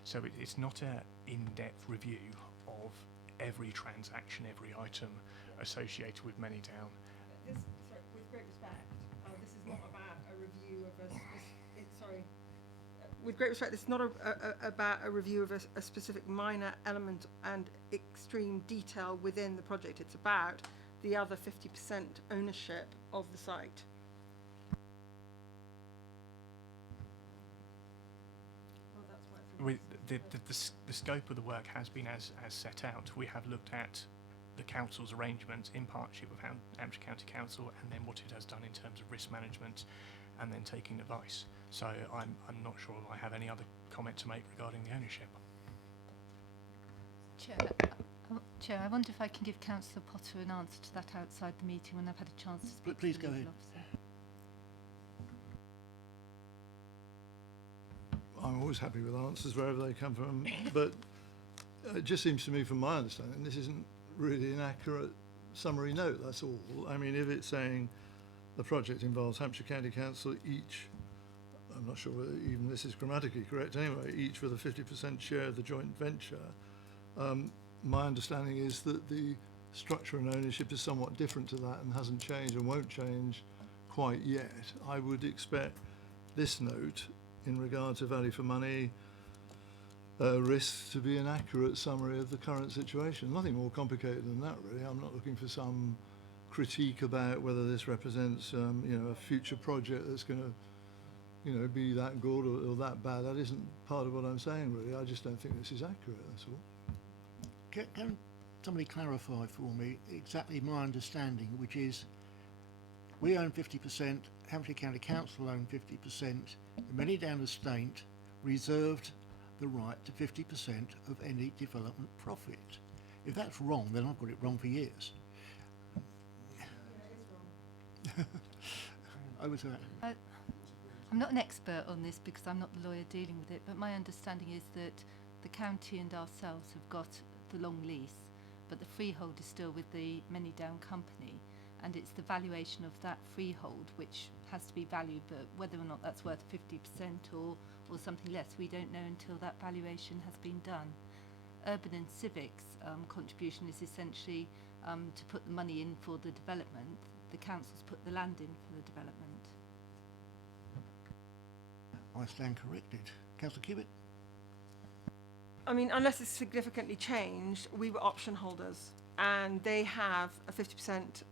So it's not an in-depth review of every transaction, every item associated with Manydown. Sorry, with great respect, this is not about a review of with great respect, it's not about a review of a specific minor element and extreme detail within the project. It's about the other 50% ownership of the site. Well, that's why it's The scope of the work has been as set out. We have looked at the council's arrangements in partnership with Hampshire County Council, and then what it has done in terms of risk management, and then taking advice. So I'm not sure if I have any other comment to make regarding the ownership. Chair, I wonder if I can give Councillor Potter an answer to that outside the meeting when I've had a chance to speak Please to the go legal ahead. officer. I'm always happy with answers wherever they come from, but it just seems to me, from my understanding, this isn't really an accurate summary note, that's all. I mean, if it's saying the project involves Hampshire County Council, each, I'm not sure whether even this is grammatically correct anyway, each with a 50% share of the joint venture, my understanding is that the structure and ownership is somewhat different to that and hasn't changed and won't change quite yet. I would expect this note in regard to value for money risks to be an accurate summary of the current situation. Nothing more complicated than that, really. I'm not looking for some critique about whether this represents a future project that's going to be that good or that bad. That isn't part of what I'm saying, really. I just don't think this is accurate, that's all. Can somebody clarify for me exactly my understanding, which is we own 50%, Hampshire County Council own 50%, the Manydown estate reserved the right to 50% of any development profit. If that's wrong, then I've got it wrong for years. Over to that. I'm not an expert on this because I'm not the lawyer dealing with it, but my understanding is that the county and ourselves have got the long lease, but the freehold is still with the Manydown company, and it's the valuation of that freehold which has to be valued, but whether or not that's worth 50% or something less, we don't know until that valuation has been done. Urban and Civic's contribution is essentially to put the money in for the development. The council's put the land in for the development. I stand corrected. Councillor Cubitt? I mean, unless it's significantly changed, we were option holders, and they have a 50%.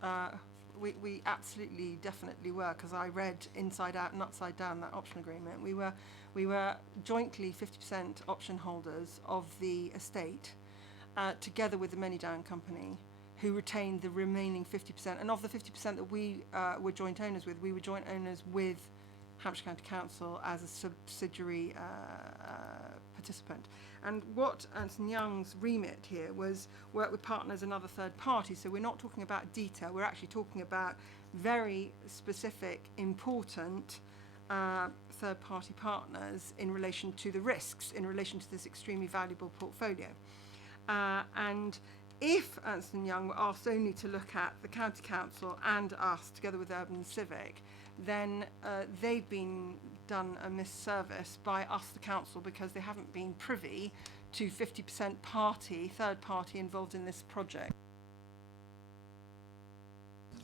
We absolutely, definitely were, because I read inside out and upside down that option agreement. We were jointly 50% option holders of the estate, together with the Manydown company, who retained the remaining 50%. And of the 50% that we were joint owners with, we were joint owners with Hampshire County Council as a subsidiary participant. And what Ernst & Young's remit here was work with partners and other third parties. So we're not talking about detail, we're actually talking about very specific, important third party partners in relation to the risks, in relation to this extremely valuable portfolio. And if Ernst & Young were asked only to look at the County Council and us together with Urban and Civic, then they've been done a misservice by us, the council, because they haven't been privy to 50% third party involved in this project.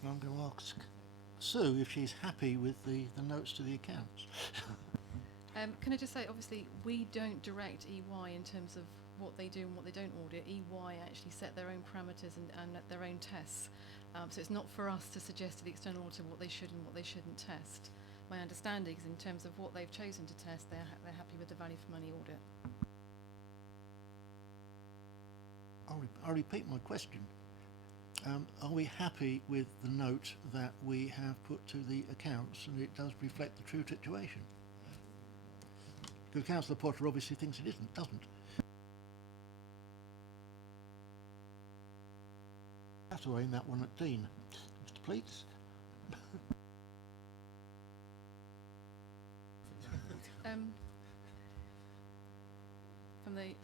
I'm going to ask Sue if she's happy with the notes to the accounts. Can I just say, obviously, we don't direct EY in terms of what they do and what they don't audit. EY actually set their own parameters and their own tests. So it's not for us to suggest to the external auditor what they should and what they shouldn't test. My understanding is in terms of what they've chosen to test, they're happy with the value for money audit. I'll repeat my question. Are we happy with the note that we have put to the accounts and it does reflect the true situation? Because Councillor Potter obviously thinks it isn't, doesn't. That's why I aim that one at Dean. Mr. Pleats? From the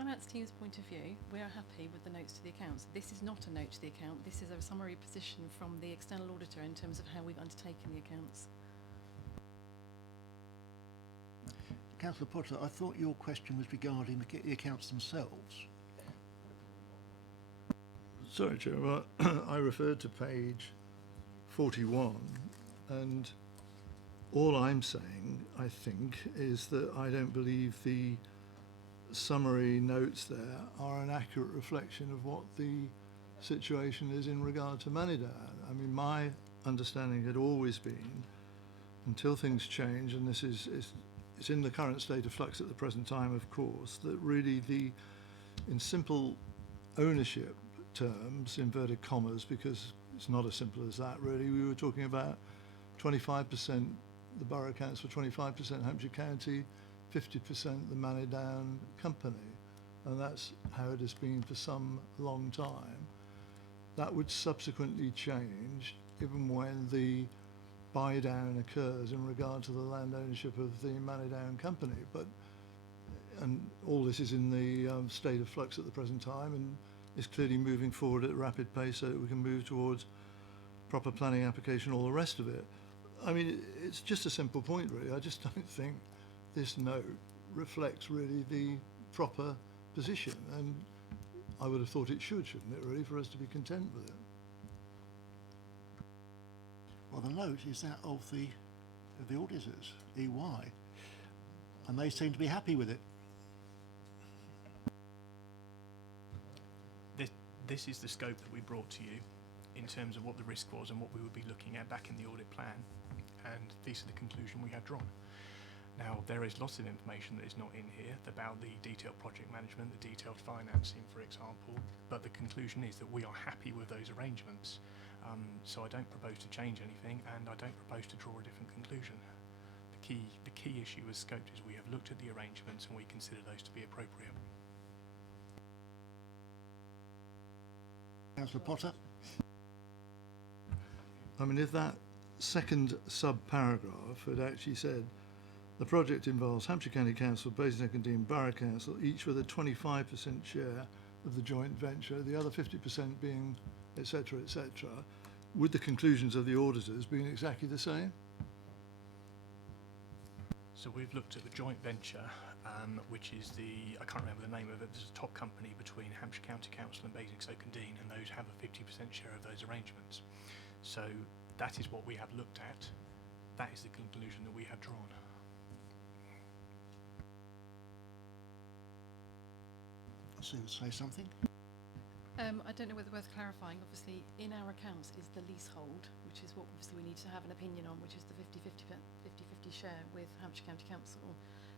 finance team's point of view, we are happy with the notes to the accounts. This is not a note to the account. This is a summary position from the external auditor in terms of how we've undertaken the accounts. Councillor Potter, I thought your question was regarding the accounts themselves. Sorry, Chair, but I referred to page 41, and all I'm saying, I think, is that I don't believe the summary notes there are an accurate reflection of what the situation is in regard to Manidan. I mean, my understanding had always been, until things change, and this is it's in the current state of flux at the present time, of course, that really in simple ownership terms, inverted commas, because it's not as simple as that really, we were talking about 25%, the borough counts for 25% Hampshire County, 50% the Manidan company, and that's how it has been for some long time. That would subsequently change even when the buy down occurs in regard to the land ownership of the Manidan company, and all this is in the state of flux at the present time and is clearly moving forward at a rapid pace so that we can move towards proper planning application, all the rest of it. I mean, it's just a simple point really. I just don't think this note reflects really the proper position, and I would have thought it should, shouldn't it really, for us to be content with it. Well, the note is that of the auditors, EY, and they seem to be happy with it. This is the scope that we brought to you in terms of what the risk was and what we would be looking at back in the audit plan, and these are the conclusion we have drawn. Now, there is lots of information that is not in here about the detailed project management, the detailed financing, for example, but the conclusion is that we are happy with those arrangements. So I don't propose to change anything, and I don't propose to draw a different conclusion. The key issue as scoped is we have looked at the arrangements and we consider those to be appropriate. Councillor Potter? I mean, if that second sub-paragraph had actually said, the project involves Hampshire County Council, Basingstoke and Deane Borough Council, each with a 25% share of the joint venture, the other 50% being etc., etc., would the conclusions of the auditors being exactly the same? So we've looked at the joint venture, which is I can't remember the name of it, there's a top company between Hampshire County Council and Basingstoke and Deane, and those have a 50% share of those arrangements. So that is what we have looked at. That is the conclusion that we have drawn. Sue, say something? I don't know whether worth clarifying. Obviously, in our accounts is the leasehold, which is what obviously we need to have an opinion on, which is the 50-50 share with Hampshire County Council.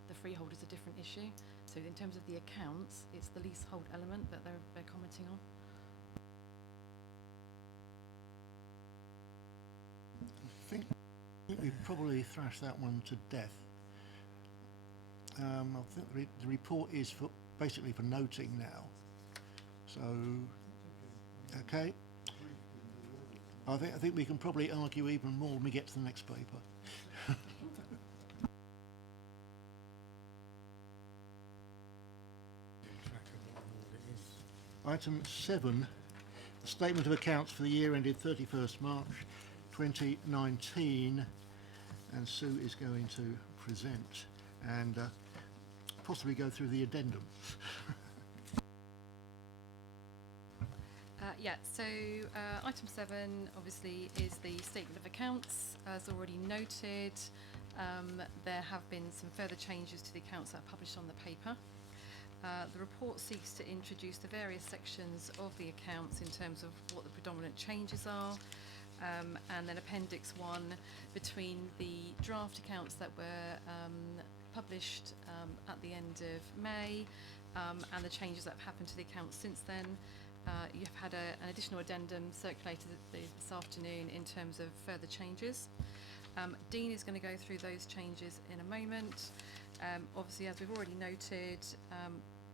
The freehold is a different issue. So in terms of the accounts, it's the leasehold element that they're commenting on. I think we've probably thrashed that one to death. I think the report is basically for noting now. So, okay. I think we can probably argue even more when we get to the next paper. Item 7, the statement of accounts for the year ended 31st March 2019, and Sue is going to present and possibly go through the addendum. So item 7 obviously is the statement of accounts. As already noted, there have been some further changes to the accounts that are published on the paper. The report seeks to introduce the various sections of the accounts in terms of what the predominant changes are, and then Appendix 1 between the draft accounts that were published at the end of May and the changes that have happened to the accounts since then. You've had an additional addendum circulated this afternoon in terms of further changes. Dean is going to go through those changes in a moment. Obviously, as we've already noted,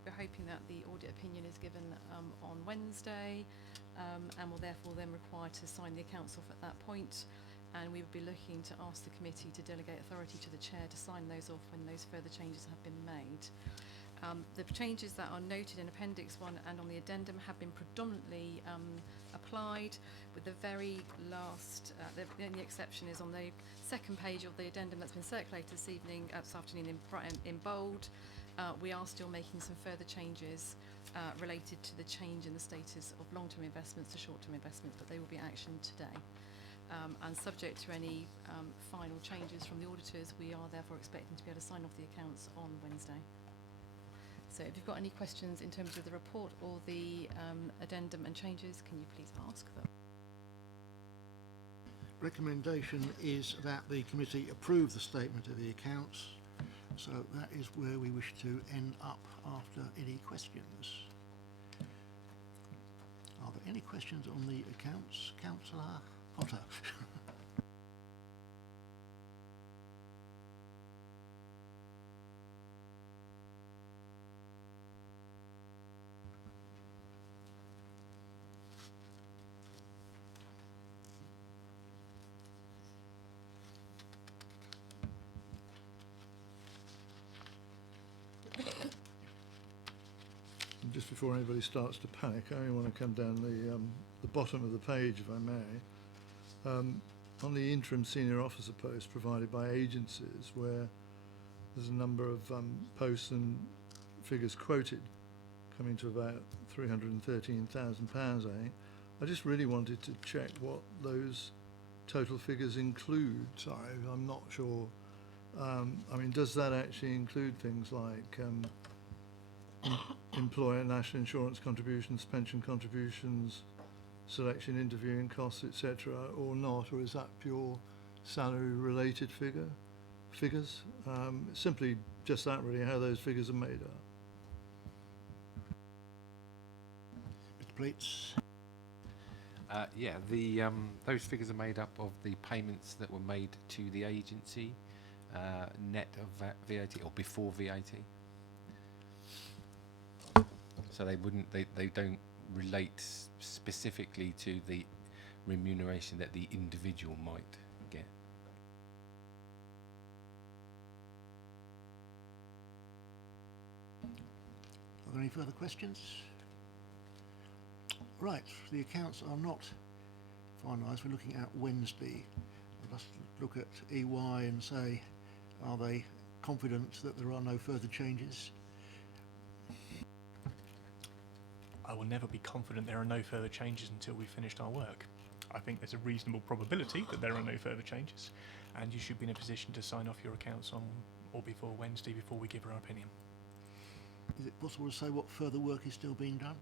we're hoping that the audit opinion is given on Wednesday and will therefore then require to sign the accounts off at that point. And we would be looking to ask the committee to delegate authority to the chair to sign those off when those further changes have been made. The changes that are noted in Appendix 1 and on the addendum have been predominantly applied, with the very last, the only exception is on the second page of the addendum that's been circulated this afternoon in bold. We are still making some further changes related to the change in the status of long-term investments to short-term investments, but they will be actioned today. And subject to any final changes from the auditors, we are therefore expecting to be able to sign off the accounts on Wednesday. So if you've got any questions in terms of the report or the addendum and changes, can you please ask them? Recommendation is that the committee approve the statement of the accounts. So that is where we wish to end up after any questions. Are there any questions on the accounts, Councillor Potter? And just before anybody starts to panic, I only want to come down the bottom of the page, if I may. On the interim senior officer post provided by agencies, where there's a number of posts and figures quoted, coming to about £313,000, I think. I just really wanted to check what those total figures include. Sorry, I'm not sure. I mean, does that actually include things like employer national insurance contributions, pension contributions, selection interviewing costs, etc., or not, or is that pure salary related figures? Simply just that, really, how those figures are made up. Mr. Pleats. Yeah, those figures are made up of the payments that were made to the agency, net of VAT or before VAT. So they don't relate specifically to the remuneration that the individual might get. Are there any further questions? Right, the accounts are not finalised. We're looking at Wednesday. Let's look at EY and say, are they confident that there are no further changes? I will never be confident there are no further changes until we've finished our work. I think there's a reasonable probability that there are no further changes, and you should be in a position to sign off your accounts on or before Wednesday, before we give our opinion. Is it possible to say what further work is still being done?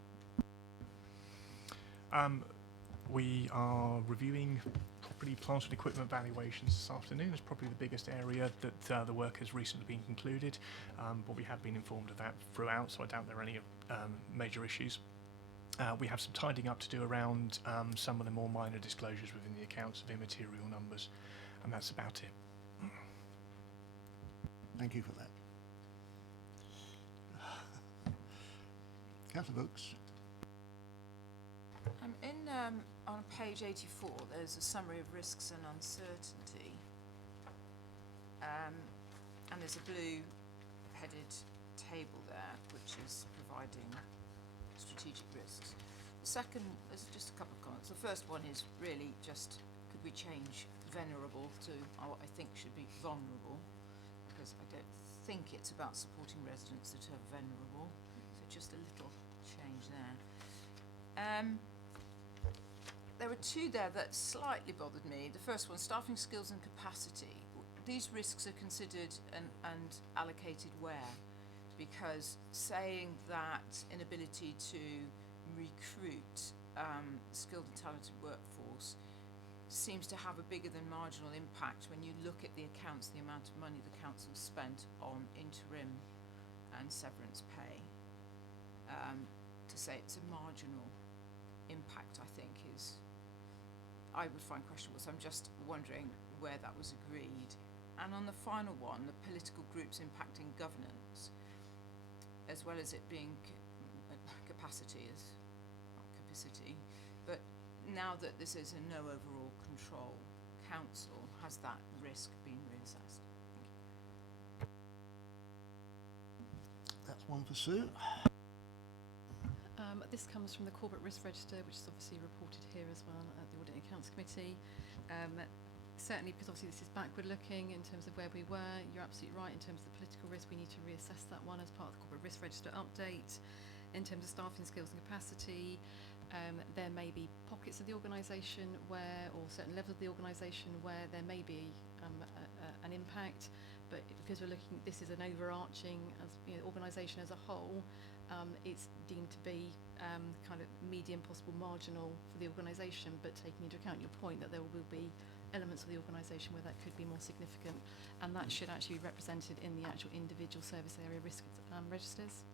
We are reviewing property, plant and equipment valuations this afternoon. It's probably the biggest area that the work has recently been concluded, but we have been informed of that throughout, so I doubt there are any major issues. We have some tidying up to do around some of the more minor disclosures within the accounts of immaterial numbers, and that's about it. Thank you for that. Councillor Vokes. On page 84, there's a summary of risks and uncertainty, and there's a blue-headed table there, which is providing strategic risks. The second, there's just a couple of comments. The first one is really just, could we change venerable to what I think should be vulnerable, because I don't think it's about supporting residents that are venerable, so just a little change there. There were two there that slightly bothered me. The first one, staffing skills and capacity. These risks are considered and allocated where? Because saying that inability to recruit skilled and talented workforce seems to have a bigger than marginal impact when you look at the accounts, the amount of money the council spent on interim and severance pay. To say it's a marginal impact, I think, I would find questionable. So I'm just wondering where that was agreed. And on the final one, the political groups impacting governance, as well as it being capacity, but now that this is a no overall control council, has that risk been reassessed? that's one for Sue. This comes from the Corporate Risk Register, which is obviously reported here as well at the Audit and Accounts Committee. Certainly, because obviously this is backward looking in terms of where we were. You're absolutely right in terms of the political risk. We need to reassess that one as part of the Corporate Risk Register update. In terms of staffing skills and capacity, there may be pockets of the organisation where, or certain levels of the organisation where there may be an impact, but because we're looking, this is an overarching organisation as a whole, it's deemed to be kind of medium, possible marginal for the organisation, but taking into account your point that there will be elements of the organisation where that could be more significant, and that should actually be represented in the actual individual service area risk registers.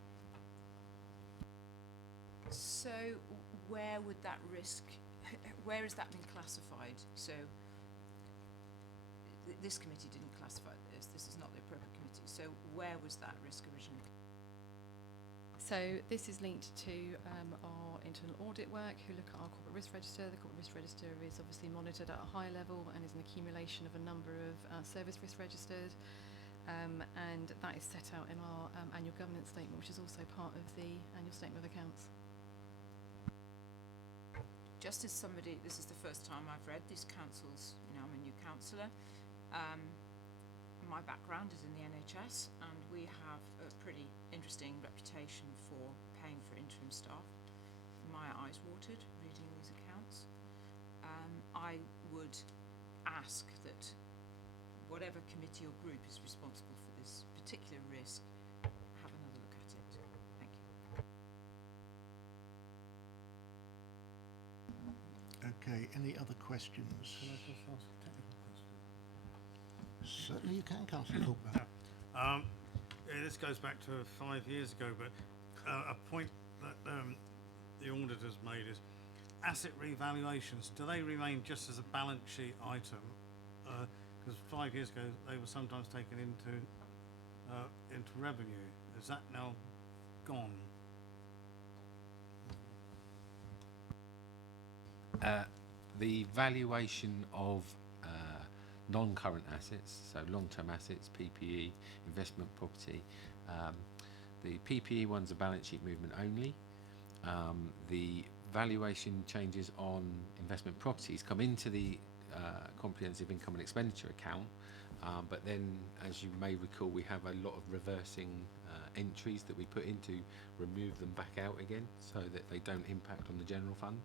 So where would that risk, where has that been classified? So this committee didn't classify this is not the appropriate committee. So where was that risk originally? So this is linked to our internal audit work, who look at our corporate risk register. The corporate risk register is obviously monitored at a high level and is an accumulation of a number of service risk registers. And that is set out in our annual governance statement, which is also part of the annual statement of accounts. Just as somebody, this is the first time I've read these councils, I'm a new councillor. My background is in the NHS, and we have a pretty interesting reputation for paying for interim staff. My eyes watered reading these accounts. I would ask that whatever committee or group is responsible for this particular risk have another look at it. Thank you. Okay, any other questions? Can I just ask a technical question? Certainly you can, Councillor Faulkner. This goes back to 5 years ago, but a point that the auditors made is asset revaluations, do they remain just as a balance sheet item? Because 5 years ago they were sometimes taken into revenue. Is that now gone? The valuation of non-current assets, so long-term assets, PPE, investment property. The PPE one's a balance sheet movement only. The valuation changes on investment properties come into the comprehensive income and expenditure account, but then, as you may recall, we have a lot of reversing entries that we put in to remove them back out again, so that they don't impact on the general fund,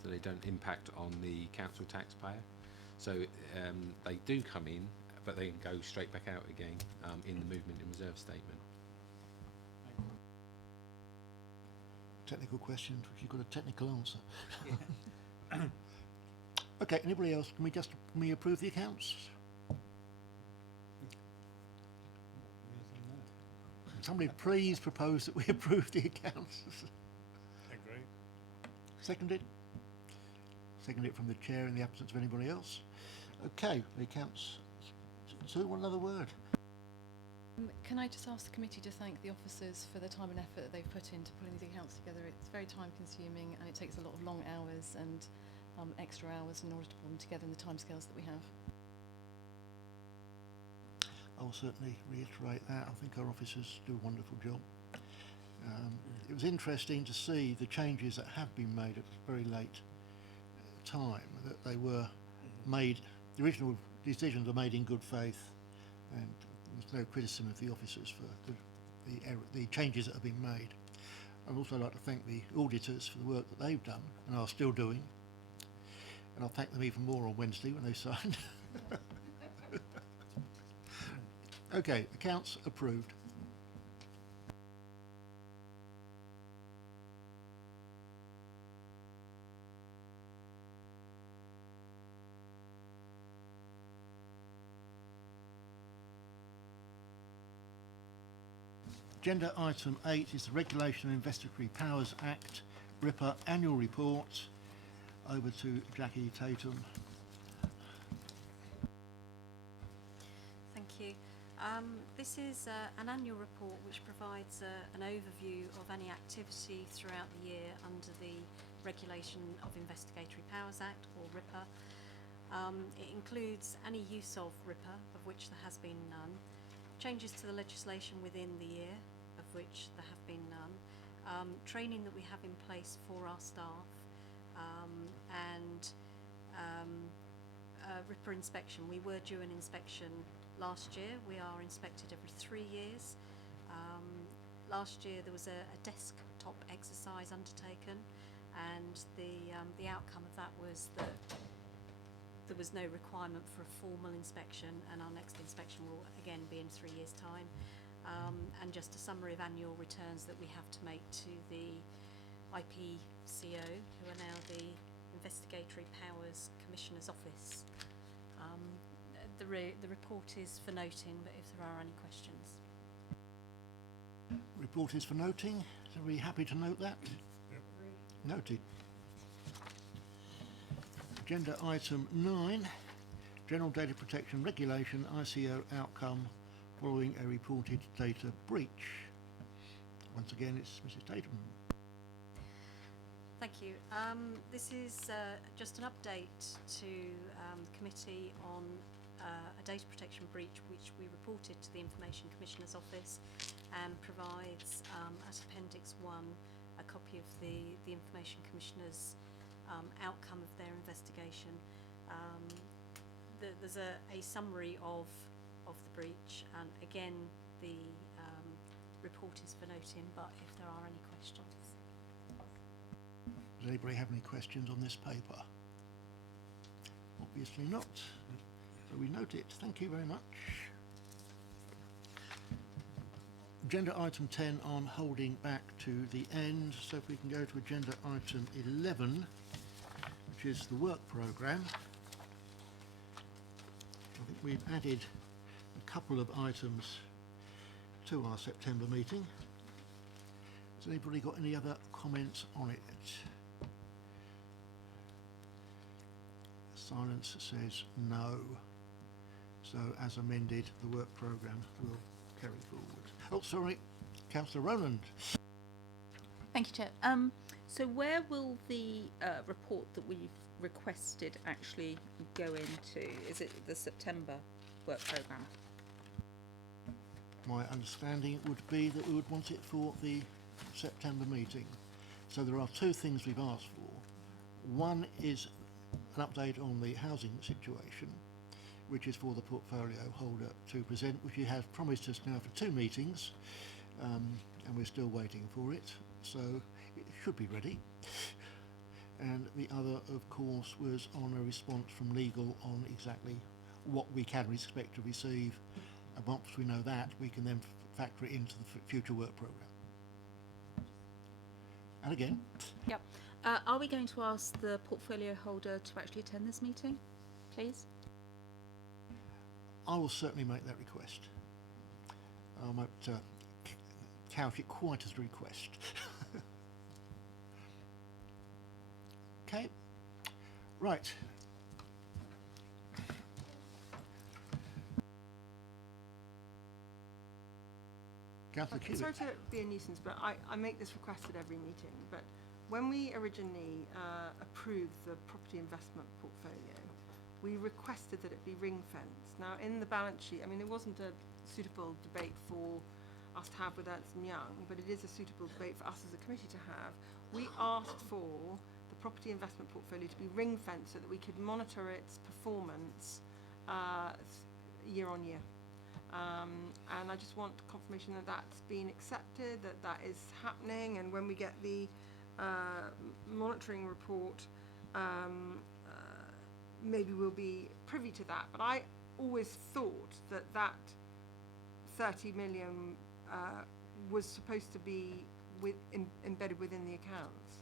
so they don't impact on the council taxpayer. So they do come in, but they can go straight back out again in the movement and reserve statement. Technical questions, if you've got a technical answer. Okay, anybody else? Can we approve the accounts? Somebody please propose that we approve the accounts. Agree. Seconded? Seconded from the chair in the absence of anybody else. Okay, the accounts. Sue, one other word. Can I just ask the committee to thank the officers for the time and effort that they've put into pulling these accounts together. It's very time consuming and it takes a lot of long hours and extra hours in order to pull them together in the timescales that we have. I will certainly reiterate that. I think our officers do a wonderful job. It was interesting to see the changes that have been made at a very late time, that they were made, the original decisions were made in good faith, and there's no criticism of the officers for the changes that have been made. I'd also like to thank the auditors for the work that they've done and are still doing, and I'll thank them even more on Wednesday when they sign. Okay, accounts approved. Agenda item 8 is the Regulation of Investigatory Powers Act, RIPA Annual Report. Over to Jackie Tatum. Thank you. This is an annual report which provides an overview of any activity throughout the year under the Regulation of Investigatory Powers Act, or RIPA. It includes any use of RIPA, of which there has been none, changes to the legislation within the year, which there have been none. Training that we have in place for our staff, and RIPA inspection. We were due an inspection last year. We are inspected every 3 years. Last year there was a desktop exercise undertaken, and the outcome of that was that there was no requirement for a formal inspection, and our next inspection will again be in 3 years' time. And just a summary of annual returns that we have to make to the IPCO, who are now the Investigatory Powers Commissioner's Office. The report is for noting, but if there are any questions. Report is for noting. So are we happy to note that? Yep. Noted. Agenda item 9, General Data Protection Regulation, ICO outcome following a reported data breach. Once again, it's Mrs. Tatum. Thank you. This is just an update to the committee on a data protection breach which we reported to the Information Commissioner's Office, and provides as Appendix 1 a copy of the Information Commissioner's outcome of their investigation. There's a summary of the breach, and again the report is for noting, but if there are any questions. Does anybody have any questions on this paper? Obviously not. So we note it. Thank you very much. Agenda item 10 on holding back to the end. So if we can go to agenda item 11, which is the work programme. I think we've added a couple of items to our September meeting. Has anybody got any other comments on it? Silence says no. So as amended, the work programme will carry forward. Oh, sorry, Councillor Rowland. Thank you, Chair. So where will the report that we've requested actually go into? Is it the September work programme? My understanding would be that we would want it for the September meeting. So there are two things we've asked for. One is an update on the housing situation, which is for the portfolio holder to present, which he has promised us now for 2 meetings, and we're still waiting for it, so it should be ready. And the other, of course, was on a response from legal on exactly what we can expect to receive, and once we know that, we can then factor it into the future work programme. And again, Yep. Are we going to ask the portfolio holder to actually attend this meeting, please? I will certainly make that request. I won't couch it quite as a request. Okay, right. Councillor Okay, Cubitt. sorry to be a nuisance, but I make this request at every meeting, but when we originally approved the property investment portfolio, we requested that it be ring fenced. Now, in the balance sheet, I mean, it wasn't a suitable debate for us to have with Ernst & Young, but it is a suitable debate for us as a committee to have. We asked for the property investment portfolio to be ring fenced so that we could monitor its performance year on year. And I just want confirmation that that's been accepted, that that is happening, and when we get the monitoring report, maybe we'll be privy to that. But I always thought that that 30 million was supposed to be embedded within the accounts.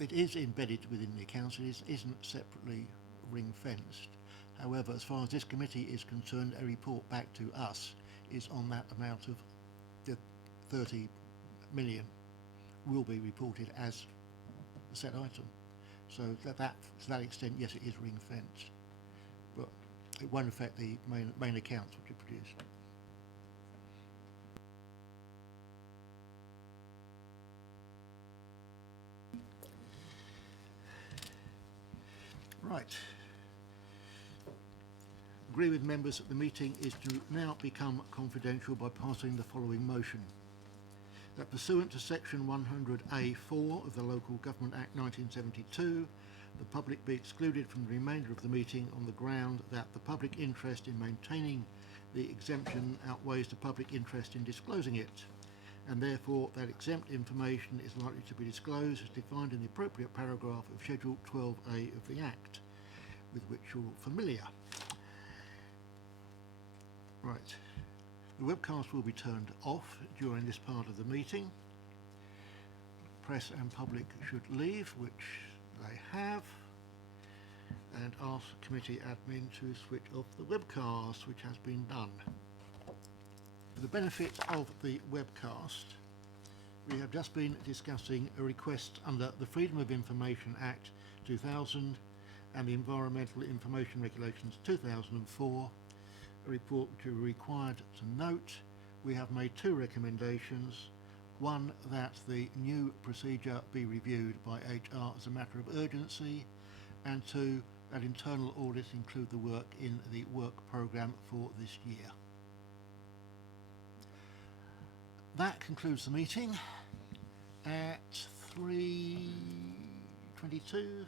It is embedded within the accounts, it isn't separately ring fenced. However, as far as this committee is concerned, a report back to us is on that amount of the 30 million will be reported as a set item. So to that extent, yes, it is ring fenced, but it won't affect the main accounts which are produced. Right. agree with members that the meeting is to now become confidential by passing the following motion. That pursuant to section 100A4 of the Local Government Act 1972, the public be excluded from the remainder of the meeting on the ground that the public interest in maintaining the exemption outweighs the public interest in disclosing it, and therefore that exempt information is likely to be disclosed as defined in the appropriate paragraph of Schedule 12A of the Act, with which you're familiar. Right. The webcast will be turned off during this part of the meeting. Press and public should leave, which they have, and ask committee admin to switch off the webcast, which has been done. For the benefit of the webcast, we have just been discussing a request under the Freedom of Information Act 2000 and the Environmental Information Regulations 2004, a report which we are required to note. We have made two recommendations. One, that the new procedure be reviewed by HR as a matter of urgency, and two, that internal audits include the work in the work programme for this year. That concludes the meeting at 3:22.